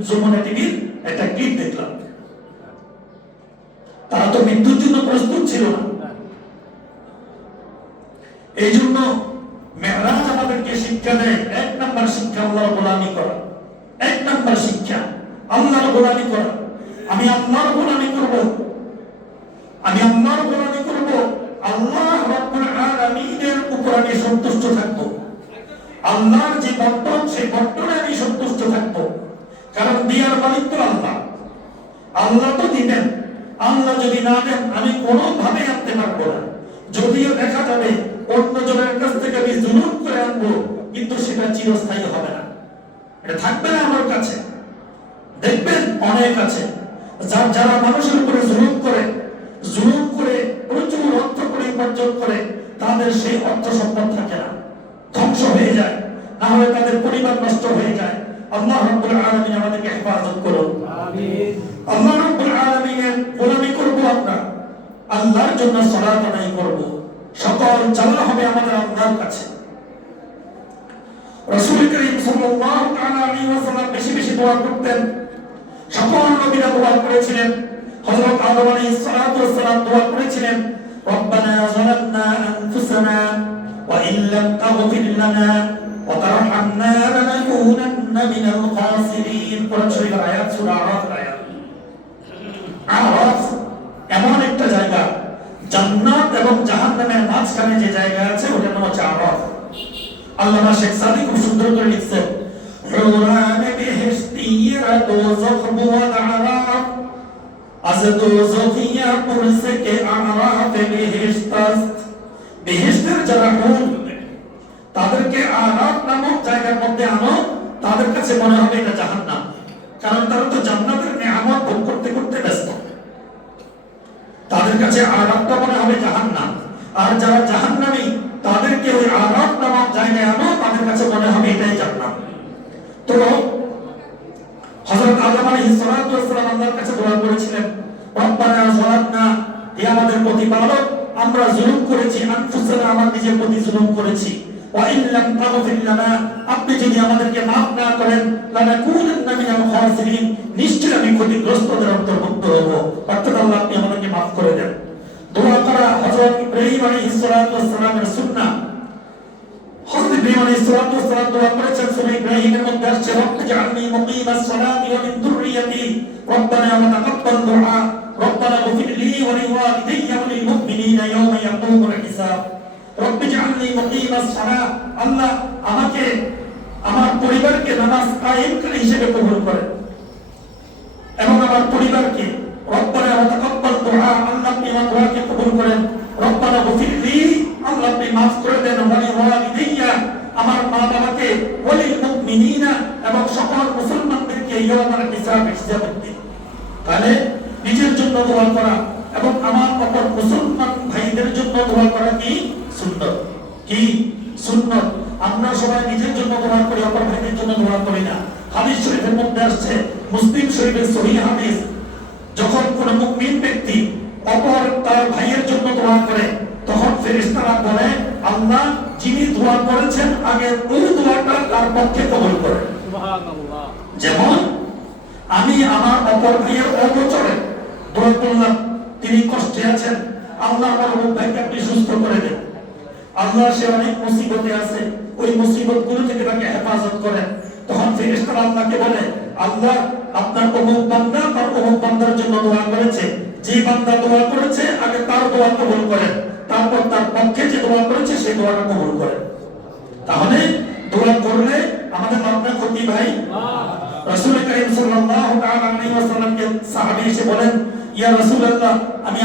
যমুনা টিভির একটা ক্লিপ দেখলাম। তারা তো মৃত্যুর জন্য প্রস্তুত ছিল না। এই জন্য মেরাজ আমাদেরকে শিক্ষা দেয়, 1 নম্বর শিক্ষা আল্লাহর গোলামি করা। 1 নম্বর শিক্ষা আল্লাহর গোলামি করা। আমি আল্লাহর গোলামি করব, আমি আল্লাহর গোলামি করব, আল্লাহ রাব্বুল আলামিনের উপর আমি সন্তুষ্ট থাকব। আল্লাহর যে বন্টন, সেই বন্টনে আমি সন্তুষ্ট থাকব। কারণ দিয়ার মালিক তো আল্লাহ, আল্লাহ তো দিবেন। আল্লাহ যদি না দেন আমি কোনোভাবে আনতে পারবো না। যদিও দেখা যাবে অন্য জনের কাছ থেকে আমি জুলুম করে আনবো, কিন্তু সেটা চিরস্থায়ী হবে না, এটা থাকবে না আমার কাছে। দেখবেন অনেক আছে যারা মানুষের উপরে জুলুম করে প্রচুর অর্থ করে উপার্জন করে, তাদের সেই অর্থ সম্পদ থাকে না, ধ্বংস হয়ে যায়, না হলে তাদের পরিবার নষ্ট হয়ে যায়। আল্লাহ রাব্বুল আলামিন আমাদেরকে হেফাজত করুন, আমিন। আল্লাহ রাব্বুল আলামিনের গোলামি করব আমরা, আল্লাহর জন্য সালাত আদায় করব, সকল চাওয়া হবে আমাদের আল্লাহর কাছে। রাসূল করিম সাল্লাল্লাহু তাআলা আলাইহি ওয়াসাল্লাম বেশি বেশি দোয়া করতেন, সকল নবীরা দোয়া করেছিলেন। হযরত আদম আলাইহিস সালাতু ওয়াস সালাম দোয়া করেছিলেন, রব্বানা যালামনা আনফুসানা ওয়া ইন লাম তাগফির লানা ওয়া তারহামনা লানাকুনান্না মিনাল খাসিরিন। কোরআন শরীফের আয়াত, সূরা আরাফের আয়াত। আরাফ এমন একটা জায়গা, জান্নাত এবং জাহান্নামের মাঝখানে যে জায়গা আছে, ওটার নাম হচ্ছে আরাফ। আল্লামা শেখ সাদি খুব সুন্দর করে লিখছেন, হুরান বেহেশতিরা দোজখ বুয়াদ আরাফ, আজ দোজখিয়া পুরসে কে আরাফ বেহেশতাস্ত। বেহেশতের যারা হুর, তাদেরকে আরাফ নামক জায়গার মধ্যে আনো, তাদের কাছে মনে হবে এটা জাহান্নাম, কারণ তারা তো জান্নাতের নিয়ামত ভোগ করতে করতে ব্যস্ত। তাদের কাছে আরাফটা মনে হবে জাহান্নাম। আর যারা জাহান্নামী, তাদেরকে ওই আরাফ নামক জায়গায় আনো, তাদের কাছে মনে হবে এটাই জান্নাত। তো হযরত আদম আলাইহিস সালাতু ওয়াস সালাম আল্লাহর কাছে দোয়া করেছিলেন, রব্বানা যালামনা, হে আমাদের প্রতিপালক, আমরা জুলুম করেছি, আনফুসানা, আমার নিজের প্রতি জুলুম করেছি, ওয়া ইন লাম তাগফির লানা, আপনি যদি আমাদেরকে maaf না করেন, লানাকুনান্না মিনাল খাসিরিন, নিশ্চয়ই আমি ক্ষতিগ্রস্তদের অন্তর্ভুক্ত হব। অর্থাৎ আল্লাহ আপনি আমাদেরকে maaf করে দেন। দোয়া করা হযরত ইব্রাহিম আলাইহিস সালাতু ওয়াস সালামের সুন্নাহ। হযরত ইব্রাহিম আলাইহিস সালাতু ওয়াস সালাম দোয়া করেছেন, সূরা ইব্রাহিমের মধ্যে আসছে, রব্বিজআলনি মুকিমাস সালাতি ওয়া মিন যুররিয়াতি রব্বানা ওয়া তাকাব্বাল দুআ রব্বানা গফির লি ওয়া লিওয়ালিদাইয়া ওয়া লিল মুমিনিনা ইয়াওমা ইয়াকুমুল হিসাব। রব্বিজআলনি মুকিমাস সালাত, আল্লাহ আমাকে, আমার পরিবারকে নামাজ কায়েমকারী হিসেবে কবুল করেন, এবং আমার পরিবারকে, রব্বানা ওয়া তাকাব্বাল দুআ, আল্লাহ আপনি আমার দোয়াকে কবুল করেন, রব্বানা গফির লি, আল্লাহ আপনি maaf করে দেন, ওয়া লিওয়ালিদাইয়া, আমার মা বাবাকে, ওয়া লিল মুমিনিনা, এবং সকল মুসলমানদেরকে ইয়াওমাল হিসাব, হিসাবের দিন। তাহলে নিজের জন্য দোয়া করা এবং আমার অপর মুসলমান ভাইদের জন্য দোয়া করা কি সুন্নাত, কি সুন্নাত। আমরা সবাই নিজের জন্য দোয়া করি, অপর ভাইদের জন্য দোয়া করি না। হাদিস শরীফের মধ্যে আসছে, মুসলিম শরীফের সহিহ হাদিস, যখন কোন মুমিন ব্যক্তি অপর তার ভাইয়ের জন্য দোয়া করে, তখন ফেরেশতারা বলে, আল্লাহ যিনি দোয়া করেছেন আগে ওই দোয়াটা তার পক্ষে কবুল করেন। সুবহানাল্লাহ। যেমন আমি আমার অপর ভাইয়ের অগোচরে দোয়া করলাম, তিনি কষ্টে আছেন, আল্লাহ আমার অপর ভাইকে আপনি সুস্থ করে দেন। আল্লাহ সে অনেক মুসিবতে আছে, ওই মুসিবতগুলো থেকে তাকে হেফাজত করেন। তখন ফেরেশতারা আল্লাহকে বলে, আল্লাহ আপনার অমুক বান্দা তার অমুক বান্দার জন্য দোয়া করেছে, যে বান্দা দোয়া করেছে আগে তার দোয়া কবুল করেন, তারপর তার পক্ষে যে দোয়া করেছে সেই দোয়াটা কবুল করেন। তাহলে দোয়া করলে আমাদের আপনার ক্ষতি ভাই। রাসূল করিম সাল্লাল্লাহু তাআলা আলাইহি ওয়াসাল্লামকে সাহাবী এসে বলেন, ইয়া রাসূলুল্লাহ, আমি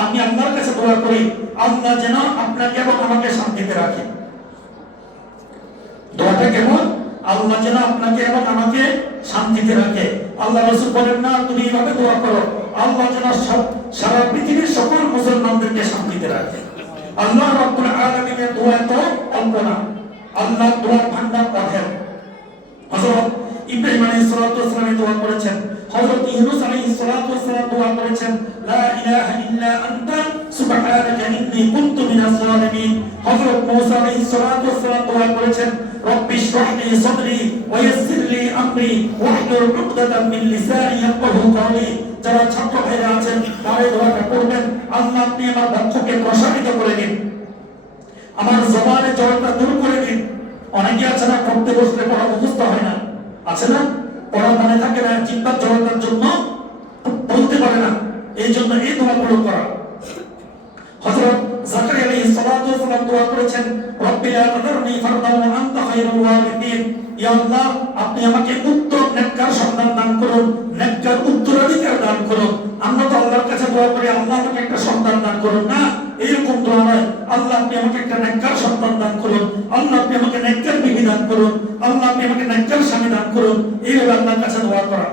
আমি আল্লাহর কাছে দোয়া করি আল্লাহ যেন আপনাকে এবং আমাকে শান্তিতে রাখে। দোয়াটা কেমন? আল্লাহ যেন আপনাকে এবং আমাকে শান্তিতে রাখে। আল্লাহ রাসূল বলেন না তুমি এইভাবে দোয়া করো, আল্লাহ যেন সারা পৃথিবীর সকল মুসলমানদেরকে শান্তিতে রাখে। আল্লাহ রাব্বুল আলামিনের দোয়া তো অল্প না, আল্লাহ দোয়ার ভান্ডার অঢেল। হযরত ইব্রাহিম আলাইহিস সালাতু ওয়াস সালাম দোয়া করেছেন, হযরত ইউনূস আলাইহিস সালাতু ওয়াস সালাম দোয়া করেছেন, লা ইলাহা ইল্লা আনতা সুবহানাকা ইন্নী কুনতু মিনাজ জালিমিন। হযরত মূসা আলাইহিস সালাতু ওয়াস সালাম দোয়া করেছেন, রব্বি ইশরাহ লি সাদরি ওয়া ইয়াসসির লি আমরি ওয়াহলুল উকদাতাম মিন লিসানি ইয়াফকাহু কওলি। যারা ছাত্র ভাইরা আছেন তারা এই দোয়াটা করবেন, আল্লাহ আপনি আমার বক্ষকে প্রসারিত করে দিন, আমার জবানে জড়তা দূর করে দিন। অনেকে আছে না পড়তে বসলে পড়া মুখস্থ হয় না, আছে না, পড়া মনে থাকে না, চিন্তার জড়তার জন্য বলতে পারে না, এই জন্য এই দোয়াগুলো করা। হযরত জাকারিয়া আলাইহিস সালাতু ওয়াস সালাম দোয়া করেছেন, রব্বি লা তাদারনি ফারদান ওয়া আনতা খায়রুল ওয়ারিসিন। ইয়া আল্লাহ আপনি আমাকে উত্তম নেককার সন্তান দান করুন, নেককার উত্তরাধিকার দান করুন। আমরা তো আল্লাহর কাছে দোয়া করি আল্লাহ আমাকে একটা সন্তান দান করুন, না এরকম দোয়া নয়। আল্লাহ আপনি আমাকে একটা নেককার সন্তান দান করুন, আল্লাহ আপনি আমাকে নেককার বিবি দান করুন, আল্লাহ আপনি আমাকে নেককার স্বামী দান করুন, এইভাবে আল্লাহর কাছে দোয়া করা।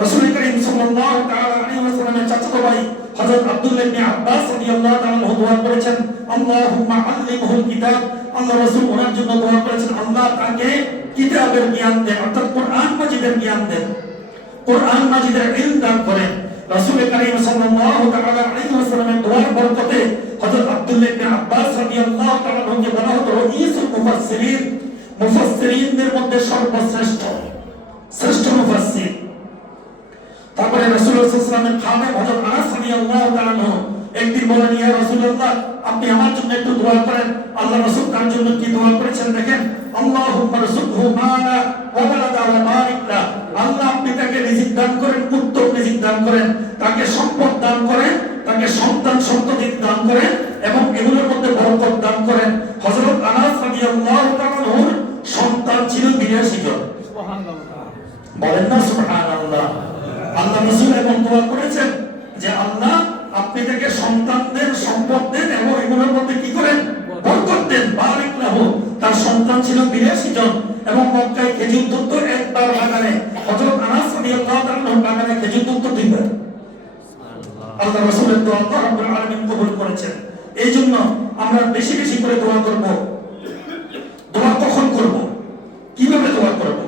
রাসূল করিম সাল্লাল্লাহু তাআলা আলাইহি ওয়াসাল্লামের চাচাতো ভাই হযরত আব্দুল্লাহ ইবনে আব্বাস রাদিয়াল্লাহু তাআলা দোয়া করেছেন, আল্লাহুম্মা আল্লিমহুল কিতাব। আল্লাহ রাসূল ওনার জন্য দোয়া করেছেন আল্লাহ তাকে কিতাবের জ্ঞান দেন, অর্থাৎ কোরআন মাজিদের জ্ঞান দেন, কোরআন মাজিদের ইলম দান করেন। রাসূল করিম সাল্লাল্লাহু তাআলা আলাইহি ওয়াসাল্লামের দোয়ার বরকতে হযরত আব্দুল্লাহ ইবনে আব্বাস রাদিয়াল্লাহু তাআলা কে বলা হতো রাইসুল মুফাসসিরিন, মুফাসসিরিনদের মধ্যে সর্বশ্রেষ্ঠ, শ্রেষ্ঠ মুফাসসির। তারপরে রাসূলুল্লাহ সাল্লাল্লাহু আলাইহি ওয়াসাল্লামের খাদেম হযরত আনাস রাদিয়াল্লাহু তাআলা একদিন বলেন, ইয়া রাসূলুল্লাহ আপনি আমার জন্য একটু দোয়া করেন। আল্লাহ রাসূল তার জন্য কি দোয়া করেছেন দেখেন, আল্লাহুম্মা রযুকহু মালা ওয়া ওয়ালাদা ওয়া বারিক লা। আল্লাহ আপনি তাকে রিজিক দান করেন, উত্তম রিজিক দান করেন, তাকে সম্পদ দান করেন, তাকে সন্তান সন্ততি দান করেন এবং এগুলোর মধ্যে বরকত দান করেন। হযরত আনাস রাদিয়াল্লাহু তাআলার সন্তান ছিল 82 জন। সুবহানাল্লাহ, বলেন না সুবহানাল্লাহ। আল্লাহ রাসূল এবং দোয়া করেছেন যে আল্লাহ আপনি তাকে সন্তান দেন, সম্পদ দেন এবং এগুলোর মধ্যে কি করেন, বরকত দেন, বারিক লাহু। তার সন্তান ছিল 82 জন এবং মক্কায় খেজুর ধরত একবার বাগানে, হযরত আনাস রাদিয়াল্লাহু তাআলা বাগানে খেজুর ধরত 2 বার। আল্লাহ রাসূলের দোয়া আল্লাহ রাব্বুল আলামিন কবুল করেছেন। এইজন্য আমরা বেশি বেশি করে দোয়া করব। দোয়া কখন করব, কিভাবে দোয়া করব,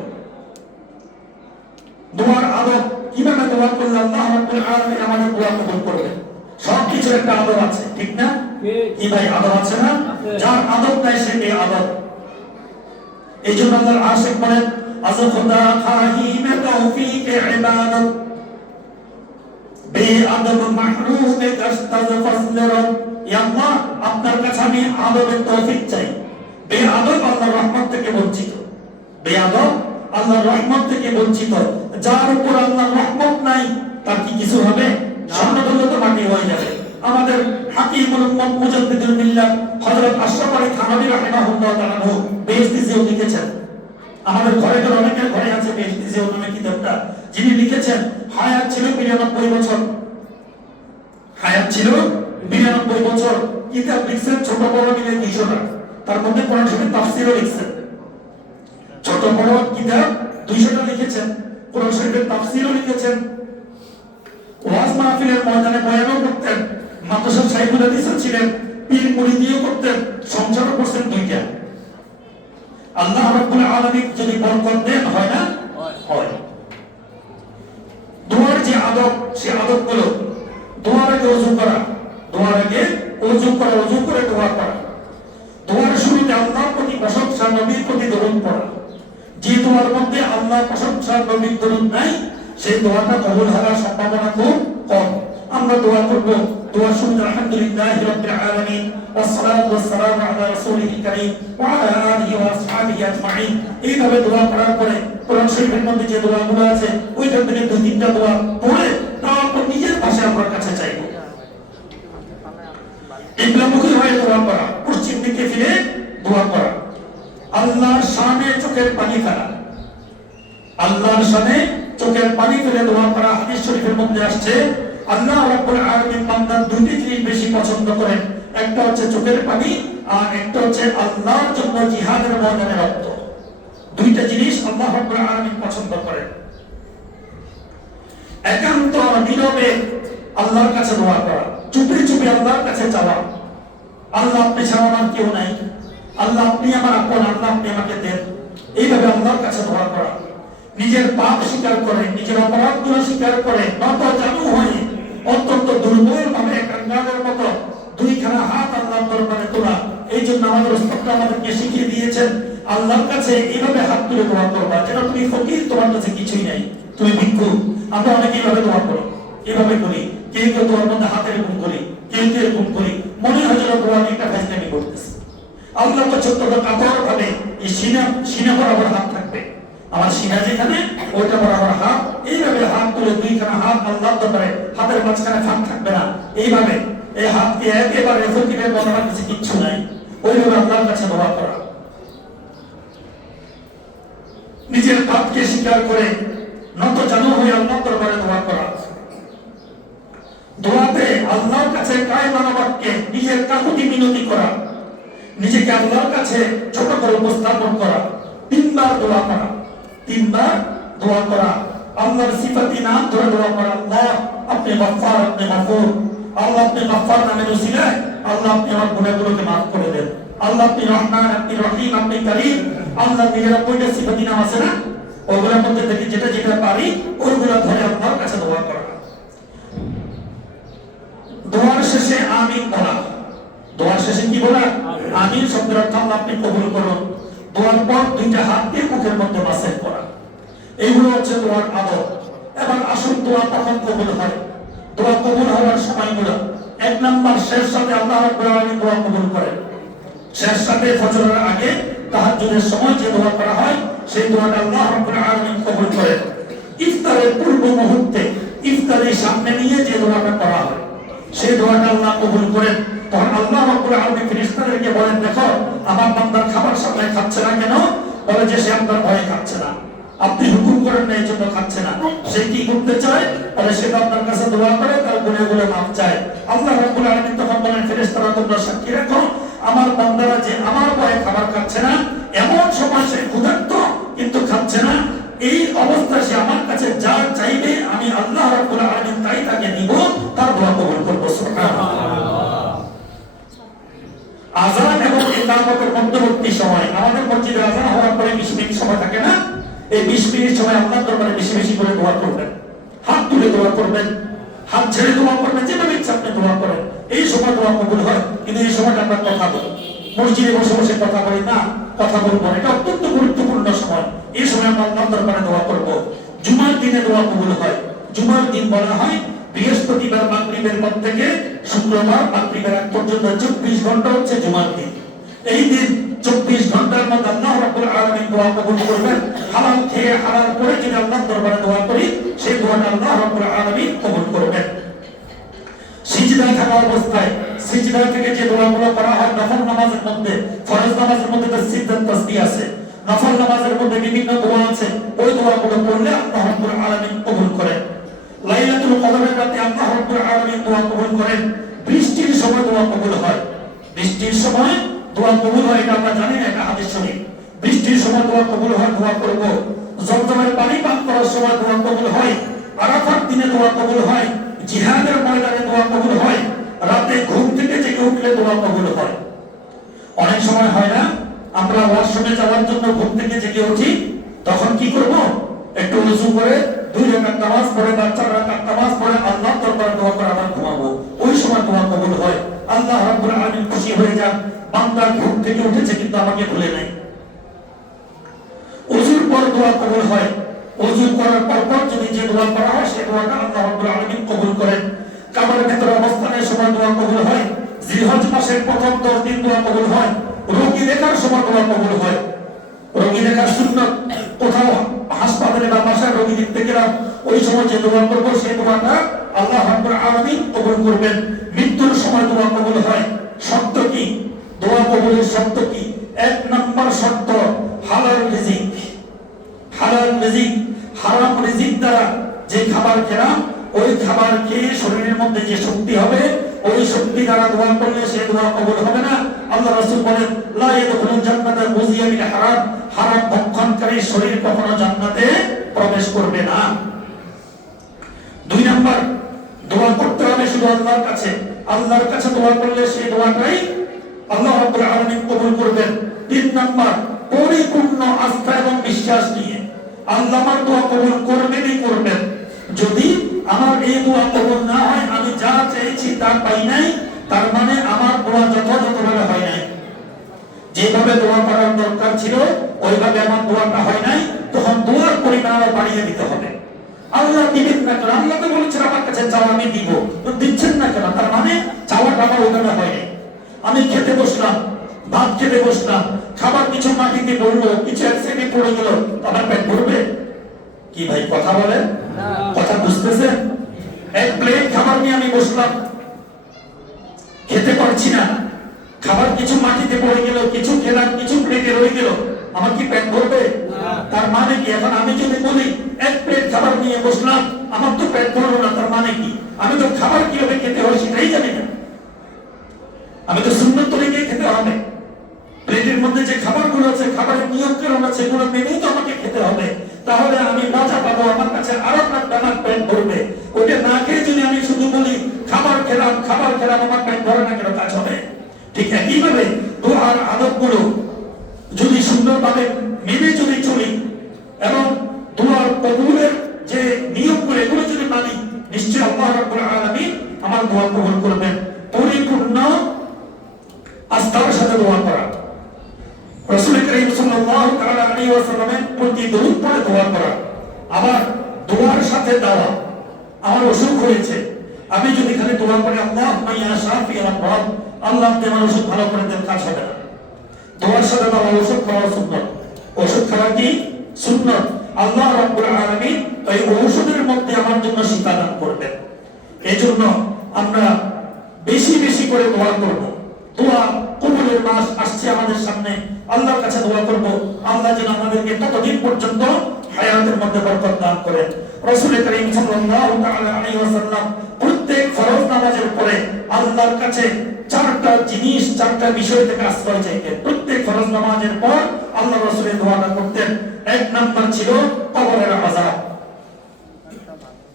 দোয়ার আদব কিভাবে দোয়া করলে আল্লাহ রাব্বুল আলামিন আমাদের দোয়া কবুল করবেন, সবকিছুর একটা আদব আছে, ঠিক না? কি ভাই আদব আছে না? যার আদব নাই সে বেআদব। এইজন্য আল্লাহর আশিক বলেন, আজ খোদা খাহি মে তৌফিক ইবাদত, বেআদব মাহরুম গশতাজ ফজল রব। ইয়া আল্লাহ আপনার কাছে আমি আদবের তৌফিক চাই। বেআদব আল্লাহর রহমত থেকে বঞ্চিত, বেআদব আল্লাহর রহমত থেকে বঞ্চিত। যার উপর আল্লাহর রহমত নাই তার কি কিছু হবে? স্বর্ণদৌলত তো মাটি হয়ে যাবে। আমাদের হাকিমুল উম্মাহ মুজাদ্দিদুল মিল্লাত হযরত আশরাফ আলী থানভী রাহিমাহুল্লাহ তাআলা বেহেশতি জিও লিখেছেন। আমাদের ঘরে তো অনেকের ঘরে আছে বেহেশতি জিও নামে কিতাবটা। যিনি লিখেছেন হায়াত ছিল 92 বছর, হায়াত ছিল 92 বছর। কিতাব লিখছেন ছোট বড় মিলে 200টা, তার মধ্যে কোরআন শরীফের তাফসীরও লিখছেন। ছোট বড় কিতাব 200টা লিখেছেন, কোরআন শরীফের তাফসীরও লিখেছেন। ওয়াজ মাহফিলের ময়দানে বয়ানও করতেন, মাদ্রাসার শাইখুল হাদিসও ছিলেন, পীর মুরিদিও করতেন, সংসারও করছেন 2টা। আল্লাহ রাব্বুল আলামিন যদি বরকত দেন হয় না? হয়। দোয়ার যে আদব, সেই আদবগুলো দোয়ার আগে ওযু করা, দোয়ার আগে ওযু করা, ওযু করে দোয়া করা। দোয়ার শুরুতে আল্লাহর প্রতি প্রশংসা, নবীর প্রতি দরুদ পড়া। যে দোয়ার মধ্যে আল্লাহর প্রশংসা, নবীর দরুদ নাই সেই দোয়াটা কবুল হওয়ার সম্ভাবনা খুব কম। আমরা দোয়া করব, দোয়া শুরুতে আলহামদুলিল্লাহি রাব্বিল আলামিন ওয়াসসালাতু ওয়াসসালামু আলা রাসূলিল কারীম ওয়া আলা আলিহি ওয়া আসহাবিহি আজমাইন। এইভাবে দোয়া করার পরে কোরআন শরীফের মধ্যে যে দোয়াগুলো আছে ওইটার থেকে 2-3টা দোয়া পড়ে তারপর নিজের পাশে আল্লাহর কাছে চাইবো। কিবলামুখী হয়ে দোয়া করা, পশ্চিম দিকে ফিরে দোয়া করা, আল্লাহর শানে চোখের পানি ফেলা, আল্লাহর শানে চোখের পানি ফেলে দোয়া করা। হাদিস শরীফের মধ্যে আসছে আল্লাহ রাব্বুল আলামিন বান্দার দুটি জিনিস বেশি পছন্দ করেন, একটা হচ্ছে চোখের পানি আর একটা হচ্ছে আল্লাহর জন্য জিহাদের ময়দানে রক্ত। দুইটা জিনিস আল্লাহ রাব্বুল আলামিন পছন্দ করেন। একান্ত নীরবে আল্লাহর কাছে দোয়া করা, চুপে চুপে আল্লাহর কাছে চাওয়া, আল্লাহ আপনি ছাড়া আমার কেউ নাই, আল্লাহ আপনি আমার আপন, আল্লাহ আপনি আমাকে দেন, এইভাবে আল্লাহর কাছে দোয়া করা। নিজের পাপ স্বীকার করে, নিজের অপরাধগুলো স্বীকার করে, নত জানু হয়ে অত্যন্ত দুর্বল ভাবে কাঙ্গালের মতো দুইখানা হাত আল্লাহর দরবারে তোলা। এই জন্য আমাদের উস্তাদরা আমাদেরকে শিখিয়ে দিয়েছেন আল্লাহর কাছে এইভাবে হাত তুলে দোয়া করবা, যেন তুমি ফকির, তোমার কাছে কিছুই নাই, তুমি ভিক্ষু। আমরা অনেকে এইভাবে দোয়া করি, এভাবে করি, কেউ কেউ দোয়ার মধ্যে হাতের এরকম করি, কেউ কেউ এরকম করি, মনে হয় যেন দোয়া একটা ফেসলামি করতেছে। আল্লাহ তো ছোট্ট কাপড় ভাবে এই সিনা বরাবর হাত থাকবে, আমার সিনা যেখানে ওইটা বরাবর হাত, এইভাবে হাত তুলে দুইখানা হাত আল্লাহর দরবারে, হাতের মাঝখানে ফাঁক থাকবে না, এইভাবে এই হাতকে একেবারে ফকিরের বলার কাছে কিচ্ছু নাই, ওইভাবে আল্লাহর কাছে দোয়া করা। নিজের পাপকে স্বীকার করে নত জানু হয়ে আল্লাহর দরবারে দোয়া করা। দোয়াতে আল্লাহর কাছে কায়মানা বাক্যে নিজের কাকুতি মিনতি করা, নিজেকে আল্লাহর কাছে ছোট করে উপস্থাপন করা, তিনবার দোয়া করা, তিনবার দোয়া করা, আল্লাহর সিফাতি নাম ধরে দোয়া করা। আল্লাহ আপনি গফফার, আপনি গফুর, আল্লাহ আপনি গফফার নামের উসিলায় আল্লাহ আপনি আমার গুনাহগুলোকে মাফ করে দেন, আল্লাহ আপনি রহমান, আপনি রহিম, আপনি করিম। আল্লাহ 99টা সিফাতি নাম আছে না, ওগুলোর মধ্যে থেকে যেটা যেটা পারি ওইগুলো ধরে আল্লাহর কাছে দোয়া করা। দোয়ার শেষে আমিন বলা, দোয়ার শেষে কি বলা? আমিন শব্দের অর্থ আল্লাহ আপনি কবুল করুন। দোয়ার পর দুইটা হাত দিয়ে মুখের মধ্যে মাসেজ করা, এইগুলো হচ্ছে দোয়ার আদব। এবার আসল দোয়া কখন কবুল হয়? দোয়া কবুল হওয়ার সময়গুলো, এক নাম্বার শেষ সাথে আল্লাহ রাব্বুল আলামিন দোয়া কবুল করেন। শেষ সাথে ফজরের আগে তাহাজ্জুদের সময় যে দোয়া করা হয় সেই দোয়াটা আল্লাহ রাব্বুল আলামিন কবুল করেন। ইফতারের পূর্ব মুহূর্তে ইফতারের সামনে নিয়ে যে দোয়াটা করা হয় সেই দোয়াটা আল্লাহ কবুল করেন। তখন আল্লাহ রাব্বুল আলামিন ফেরেশতাদেরকে বলেন, দেখো আমার বান্দার খাবার সামনে খাচ্ছে না কেন? বলে যে সে আপনার ভয়ে খাচ্ছে না, আপনি হুকুম করেন না এই জন্য খাচ্ছে না। সে কি করতে চায়? বলে সে আপনার কাছে দোয়া করে, তার গুনাহগুলো মাফ চায়। আল্লাহ রাব্বুল আলামিন তখন বলেন, ফেরেশতারা তোমরা সাক্ষী রাখো আমার বান্দারা যে আমার ভয়ে খাবার খাচ্ছে না, এমন সময় সে ক্ষুধার্ত কিন্তু খাচ্ছে না, এই অবস্থায় সে আমার কাছে যা চাইবে আমি আল্লাহ রাব্বুল আলামিন তাই তাকে দিব, তার দোয়া কবুল করব। সুবহানাল্লাহ। আযান এবং ইকামতের মধ্যবর্তী সময়, আমাদের মসজিদে আযান হওয়ার পরে 20 মিনিট সময় থাকে না, এই 20 মিনিট সময় আল্লাহর দরবারে বেশি বেশি করে দোয়া করবেন, হাত তুলে দোয়া করবেন, হাত ছেড়ে দোয়া করবেন, যেভাবে ইচ্ছা আপনি দোয়া করেন। এই সময় দোয়া কবুল হয়। কিন্তু এই সময়টা আমরা কথা বলি, মসজিদে বসে বসে কথা বলি না, কথা বলবো, এটা অত্যন্ত গুরুত্বপূর্ণ সময়। এই সময় আমরা আল্লাহর দরবারে দোয়া করব। জুমার দিনে দোয়া কবুল হয়। জুমার দিন বলা হয় বৃহস্পতিবার মাগরিবের পর থেকে শুক্রবার মাগরিবের আগ পর্যন্ত 24 ঘন্টা হচ্ছে জুমার দিন। এই দিন 24 ঘন্টার মধ্যে আল্লাহ রাব্বুল আলামিন দোয়া কবুল করবেন। হালাল খেয়ে হালাল করে যদি আল্লাহর দরবারে দোয়া করি সেই দোয়াটা আল্লাহ রাব্বুল আলামিন কবুল করবেন। সিজদায় থাকা অবস্থায় সিজদা থেকে যে দোয়াগুলো করা হয় নফল নামাজের মধ্যে, ফরজ নামাজের মধ্যে তো সিজদাত তাসবিহ আছে, নফল নামাজের মধ্যে বিভিন্ন দোয়া আছে, ওই দোয়াগুলো পড়লে আল্লাহ রাব্বুল আলামিন কবুল করেন। লাইলাতুল কদরের রাতে আল্লাহ রাব্বুল আলামিন দোয়া কবুল করেন। বৃষ্টির সময় দোয়া কবুল হয়, বৃষ্টির সময় দোয়া কবুল হয়, এটা আমরা জানি না, এটা হাদিস শরীফ। বৃষ্টির সময় দোয়া কবুল হয়, দোয়া করব। জমজমের পানি পান করার সময় দোয়া কবুল হয়, আরাফার দিনে দোয়া কবুল হয়, জিহাদের ময়দানে দোয়া কবুল হয়, রাতে ঘুম থেকে জেগে উঠলে দোয়া কবুল হয়। অনেক সময় হয় না আমরা ওয়াশরুমে যাওয়ার জন্য ঘুম থেকে জেগে উঠি, তখন কি করব? একটু ওযু করে 2 রাকাত নামাজ পড়ে বা 4 রাকাত নামাজ পড়ে আল্লাহর দরবারে দোয়া করে আবার ঘুমাবো, ওই সময় দোয়া কবুল হয়। আল্লাহ রাব্বুল আলামিন খুশি হয়ে যান, বান্দা ঘুম থেকে উঠেছে কিন্তু আমাকে ভুলে নাই। ওযুর পর দোয়া কবুল হয়, ওযু করার পর যদি যে দোয়া করা হয় সেই দোয়াটা আল্লাহ রাব্বুল আলামিন কবুল করেন। কাবারের ভিতরে অবস্থানের সময় দোয়া কবুল হয়, জিলহজ মাসের প্রথম 10 দিন দোয়া কবুল হয়, রোগী দেখার সময় দোয়া কবুল হয়। রোগী দেখার সুন্নাত, কোথাও হাসপাতালে বা বাসায় রোগী দেখতে গেলাম, ওই সময় যে দোয়া করব সেই দোয়াটা আল্লাহ রাব্বুল আলামিন কবুল করবেন। মৃত্যুর সময় দোয়া কবুল হয়। শর্ত কি? দোয়া কবুলের শর্ত কি? 1 নাম্বার শর্ত হালাল রিজিক। হালাল রিজিক, হারাম রিজিক দ্বারা যে খাবার খেলাম ওই খাবার খেয়ে শরীরের মধ্যে যে শক্তি হবে, ওই শক্তি দ্বারা দোয়া করলে সে দোয়া কবুল হবে না। আল্লাহ রাসূল বলেন, লা ইয়াদখুলুল জান্নাতা মুযিয়া বিল হারাম, হারাম ভক্ষণকারী শরীর কখনো জান্নাতে প্রবেশ করবে না। 2 নাম্বার, দোয়া করতে হবে শুধু আল্লাহর কাছে। আল্লাহর কাছে দোয়া করলে সেই দোয়াটাই আল্লাহ রাব্বুল আলামিন কবুল করবেন। 3 নাম্বার, পরিপূর্ণ আস্থা এবং বিশ্বাস নিয়ে আল্লাহ আমার দোয়া কবুল করবেনই করবেন। যদি আমার এই দোয়া কবুল না হয়, আমি যা চেয়েছি তা পাই নাই, তার মানে আমার দোয়া যথাযথভাবে হয় নাই। যেভাবে দোয়া করার দরকার ছিল ওইভাবে আমার দোয়াটা হয় নাই, তখন দোয়ার পরিমাণ আরো বাড়িয়ে দিতে হবে। আল্লাহ দিবেন না কেন? আল্লাহ তো বলেছেন আমার কাছে চাও আমি দিব, তো দিচ্ছেন না কেন? তার মানে চাওয়াটা আমার ওইভাবে হয় নাই। আমি খেতে বসলাম, ভাত খেতে বসলাম, খাবার কিছু মাটিতে পড়লো, কিছু এক সাইডে পড়ে গেল, আমার পেট ভরবে কি? ভাই কথা বলেন, কথা বুঝতেছেন? এক প্লেট খাবার নিয়ে আমি বসলাম, খেতে পারছি না, খাবার কিছু মাটিতে পড়ে গেল, কিছু খেলাম, কিছু প্লেটে রয়ে গেল, আমার কি পেট ভরবে? তার মানে কি? এখন আমি যদি বলি এক প্লেট খাবার নিয়ে বসলাম, আমার তো পেট ভরলো না, তার মানে কি? আমি তো খাবার কিভাবে খেতে হয় সেটাই জানি না। আমি তো সুন্নত তরিকায় খেতে হবে। প্লেটের মধ্যে যে খাবারগুলো আছে, খাবারের নিয়মকানুন আছে, সেগুলো মেনেই তো আমাকে খেতে হবে। তাহলে আমি মজা পাবো, আমার কাছে আরো আমার পেট ভরবে। ওটা না খেয়ে যদি আমি শুধু বলি খাবার খেলাম, আমার পেট ভরে না, কেন কাজ হবে? ঠিক একইভাবে দোয়ার আদবগুলো যদি সুন্দরভাবে মেনে যদি চলি এবং দোয়ার কবুলের যে নিয়মগুলো এগুলো যদি মানি, নিশ্চয়ই আল্লাহ রাব্বুল আলামিন আমার দোয়া কবুল করবেন। পরিপূর্ণ আস্থার সাথে দোয়া করা, রাসূল করিম সাল্লাল্লাহু তাআলা আলাইহি ওয়াসাল্লামের প্রতি দরুদ পড়ে দোয়া করা। আবার দোয়ার সাথে দেওয়া, আমার অসুখ হয়েছে, আমি যদি খালি দোয়া করি আল্লাহুম্মা ইয়া শাফিয়াল আমরাদ, আল্লাহ আপনি আমার অসুখ ভালো করে দেন, কাজ হবে না। দোয়ার সাথে দেওয়া ওষুধ খাওয়া সুন্নাত। ওষুধ খাওয়া কি সুন্নাত? আল্লাহ রাব্বুল আলামিন এই ঔষধের মধ্যে আমার জন্য শিফা দান করবেন। এজন্য আমরা বেশি বেশি করে দোয়া করব। দোয়া কবুলের মাস আসছে আমাদের সামনে, আল্লাহর কাছে দোয়া করব আল্লাহ যেন আমাদেরকে ততদিন পর্যন্ত হায়াতের মধ্যে বরকত দান করেন। রাসূল করিম সাল্লাল্লাহু তাআলা আলাইহি ওয়াসাল্লাম প্রত্যেক ফরজ নামাজের পরে আল্লাহর কাছে 4টা জিনিস, 4টা বিষয় থেকে আশ্রয় চাইতেন। প্রত্যেক ফরজ নামাজের পর আল্লাহ রাসূলের দোয়াটা করতেন। 1 নাম্বার ছিল কবরের আযাব।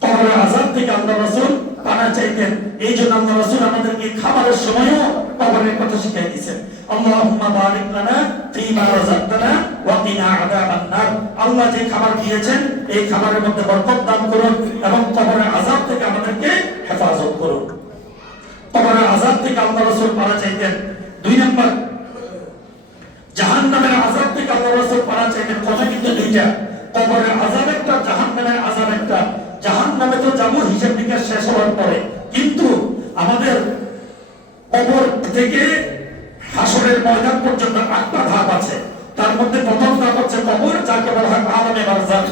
কবরের আযাব থেকে আল্লাহ রাসূল পানা চাইতেন। এই জন্য আল্লাহ রাসূল আমাদেরকে খাবারের সময়ও কবরের কথা শিখিয়ে দিয়েছেন। আল্লাহুম্মা বারিক লানা ফীমা রাযাকতানা ওয়া কিনা আযাবান নার। আল্লাহ যে খাবার দিয়েছেন এই খাবারের মধ্যে বরকত দান করুন এবং কবরের আযাব থেকে আমাদেরকে হেফাজত করুন। কবরের আযাব থেকে আল্লাহ রাসূল পানা চাইতেন। 2 নাম্বার, জাহান্নামের আযাব থেকে আল্লাহ রাসূল পানা চাইতেন। কথা কিন্তু দুইটা, কবরের আযাব একটা, জাহান্নামের আযাব একটা। জাহান্নামে তো যাব হিসাব নিকাশ শেষ হওয়ার পরে, কিন্তু আমাদের কবর থেকে হাসরের ময়দান পর্যন্ত 8টা ধাপ আছে। তার মধ্যে প্রথম ধাপ হচ্ছে কবর, যাকে বলা হয় আলামে বারজাখ।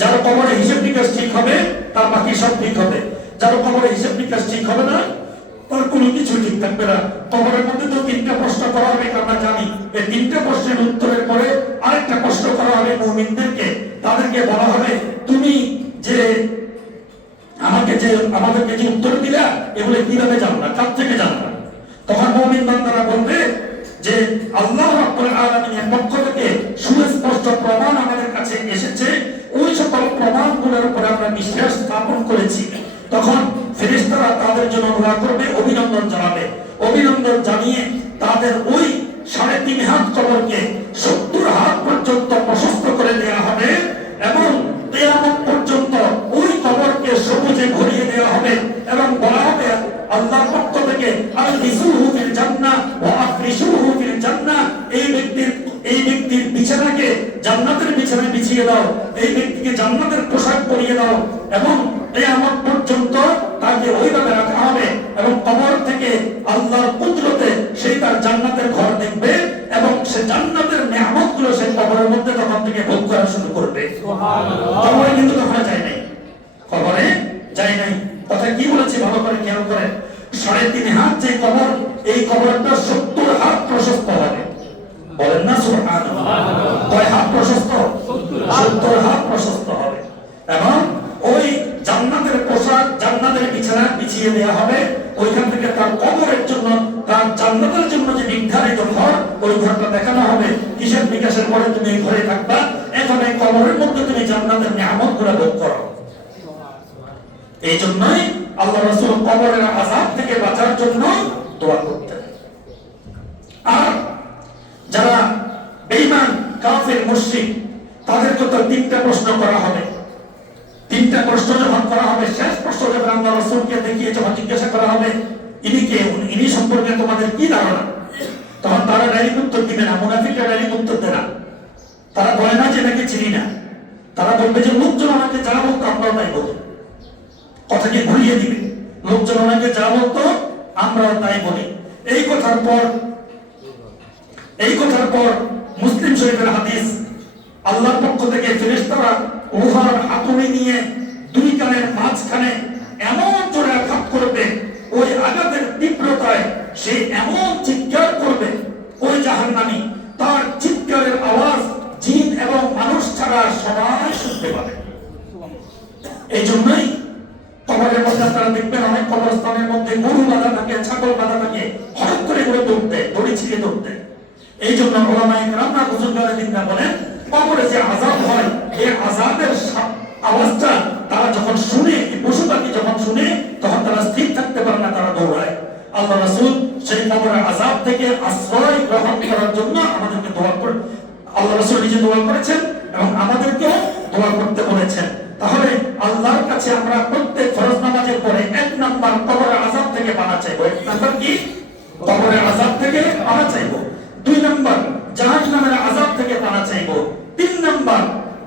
যার কবরে হিসাব নিকাশ ঠিক হবে তার বাকি সব ঠিক হবে, যার কবরে হিসাব নিকাশ ঠিক হবে না তার কোনো কিছু ঠিক থাকবে না। কবরের মধ্যে তো 3টা প্রশ্ন করা হবে, আমরা জানি। এই 3টা প্রশ্নের উত্তরের পরে আরেকটা প্রশ্ন করা হবে মুমিনদেরকে। তাদেরকে বলা হবে তুমি যে আমাদেরকে যে উত্তর দিলা এগুলো কিভাবে জানলা, কার থেকে জানলা? তখন মুমিন বান্দারা বলবে যে আল্লাহ রাব্বুল আলামিনের পক্ষ থেকে সুস্পষ্ট প্রমাণ আমাদের কাছে এসেছে, ওই সকল প্রমাণগুলোর উপর আমরা বিশ্বাস স্থাপন করেছি। তখন ফেরেশতারা তাদের জন্য দোয়া করবে, অভিনন্দন জানাবে। অভিনন্দন জানিয়ে তাদের ওই 3.5 হাত কবরকে 70 হাত পর্যন্ত প্রশস্ত করে দেওয়া হবে এবং কিয়ামত পর্যন্ত ওই কবরকে সবুজে ভরিয়ে দেওয়া হবে এবং বলা হবে আল্লাহর পক্ষ থেকে আলহিসুহু ফিল জান্নাহ ওয়া আফরিশুহু ফিল জান্নাহ, এই ব্যক্তির বিছানাকে জান্নাতের বিছানায় বিছিয়ে দাও, এই ব্যক্তিকে জান্নাতের পোশাক পরিয়ে দাও এবং কিয়ামত পর্যন্ত তাকে ওইভাবে রাখা হবে এবং কবর থেকে আল্লাহর কুদরতে সেই তার জান্নাতের ঘর দেখবে এবং সে জান্নাতের নিয়ামতগুলো সে কবরের মধ্যে তখন থেকে ভোগ করা শুরু করবে। সুবহানাল্লাহ। কবরে কিন্তু তখন যায় নাই, কবরে যায় নাই। কথা কি বলেছে ভালো করে খেয়াল করেন। 3.5 হাত যে কবর, এই কবরটা 70 হাত প্রশস্ত হবে। বলেন না সুবহানাল্লাহ। কয় হাত প্রশস্ত? 70 হাত প্রশস্ত হবে এবং ওই নির্ধারিত ঘর, ওই ঘরটা দেখানো হবে, হিসাব নিকাশের পরে তুমি এই ঘরে থাকবা, এখন এই কবরের মধ্যে তুমি জান্নাতের নিয়ামত গুলো ভোগ করো। এই জন্যই আল্লাহ রাসূল কবরের আযাব থেকে বাঁচার জন্য দোয়া করতেন। আর যারা বেঈমান, কাফির, মুশরিক, তাদেরকে তো তিনটা প্রশ্ন করা হবে। তিনটা প্রশ্ন যখন করা হবে, শেষ প্রশ্ন যখন আল্লাহ রাসূলকে দেখিয়ে যখন জিজ্ঞাসা করা হবে ইনি কে, ইনি সম্পর্কে তোমাদের কি ধারণা, তখন তারা ডাইরেক্ট উত্তর দিবে না, মুনাফিকরা ডাইরেক্ট উত্তর দেয় না। তারা বলে না যে এনাকে চিনি না, তারা বলবে যে লোকজন আমাকে যা বলতো আমরাও তাই বলি। কথাকে ঘুরিয়ে দিবে, লোকজন আমাকে যা বলতো আমরাও তাই বলি। এই কথার পর মুসলিম শরীফের হাদিস, আল্লাহর পক্ষ থেকে ফেরেশতারা লোহার হাতুড়ি নিয়ে দুই কানের মাঝখানে এমন জোরে আঘাত করবে, ওই আঘাতের তীব্রতায় সে এমন চিৎকার করবে, ওই জাহান্নামী তার চিৎকারের আওয়াজ জিন এবং মানুষ ছাড়া সবাই শুনতে পাবে। এই জন্যই কবরের মধ্যে আপনারা দেখবেন অনেক কবরস্থানের মধ্যে গরু বাঁধা থাকে, ছাগল বাঁধা থাকে, হঠাৎ করে করে দৌড়তে, দড়ি ছিঁড়ে দৌড়তে। এই জন্য ওলামায়ে কেরামরা বুজুর্গরা বলেন কবরে যে আযাব হয়, এই আযাবের আওয়াজটা তারা যখন শুনে, পশু পাখি যখন শুনে, তখন তারা স্থির থাকতে পারে না, তারা দৌড়ায়। আল্লাহ রাসূল সেই কবরের আযাব থেকে আশ্রয় গ্রহণ করার জন্য আমাদেরকে দোয়া করে, আল্লাহ রাসূল নিজে দোয়া করেছেন এবং আমাদেরকে দোয়া করতে বলেছেন। তাহলে আল্লাহর কাছে আমরা প্রত্যেক ফরজ নামাজের পরে 1 নাম্বার কবরের আযাব থেকে পানা চাইবো। 1 নাম্বার কি? কবরের আযাব থেকে পানা চাইবো। 2 নাম্বার জাহান্নামের আযাব থেকে পানা চাইবো। 3 নাম্বার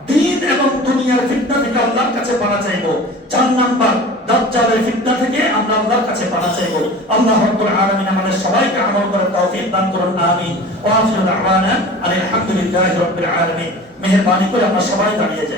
দ্বীন এবং দুনিয়ার ফিতনা থেকে আল্লাহর কাছে পানা চাইবো। 4 নাম্বার দাজ্জালের ফিতনা থেকে আমরা আল্লাহর কাছে পানা চাইবো। আল্লাহ রাব্বুল আলামিন আমাদের সবাইকে আমল করার তৌফিক দান করুন, আমিন। ওয়া আখিরু দাওয়ানা আলহামদুলিল্লাহি রাব্বিল আলামিন। মেহেরবানি করে আমরা সবাই দাঁড়িয়ে যাই।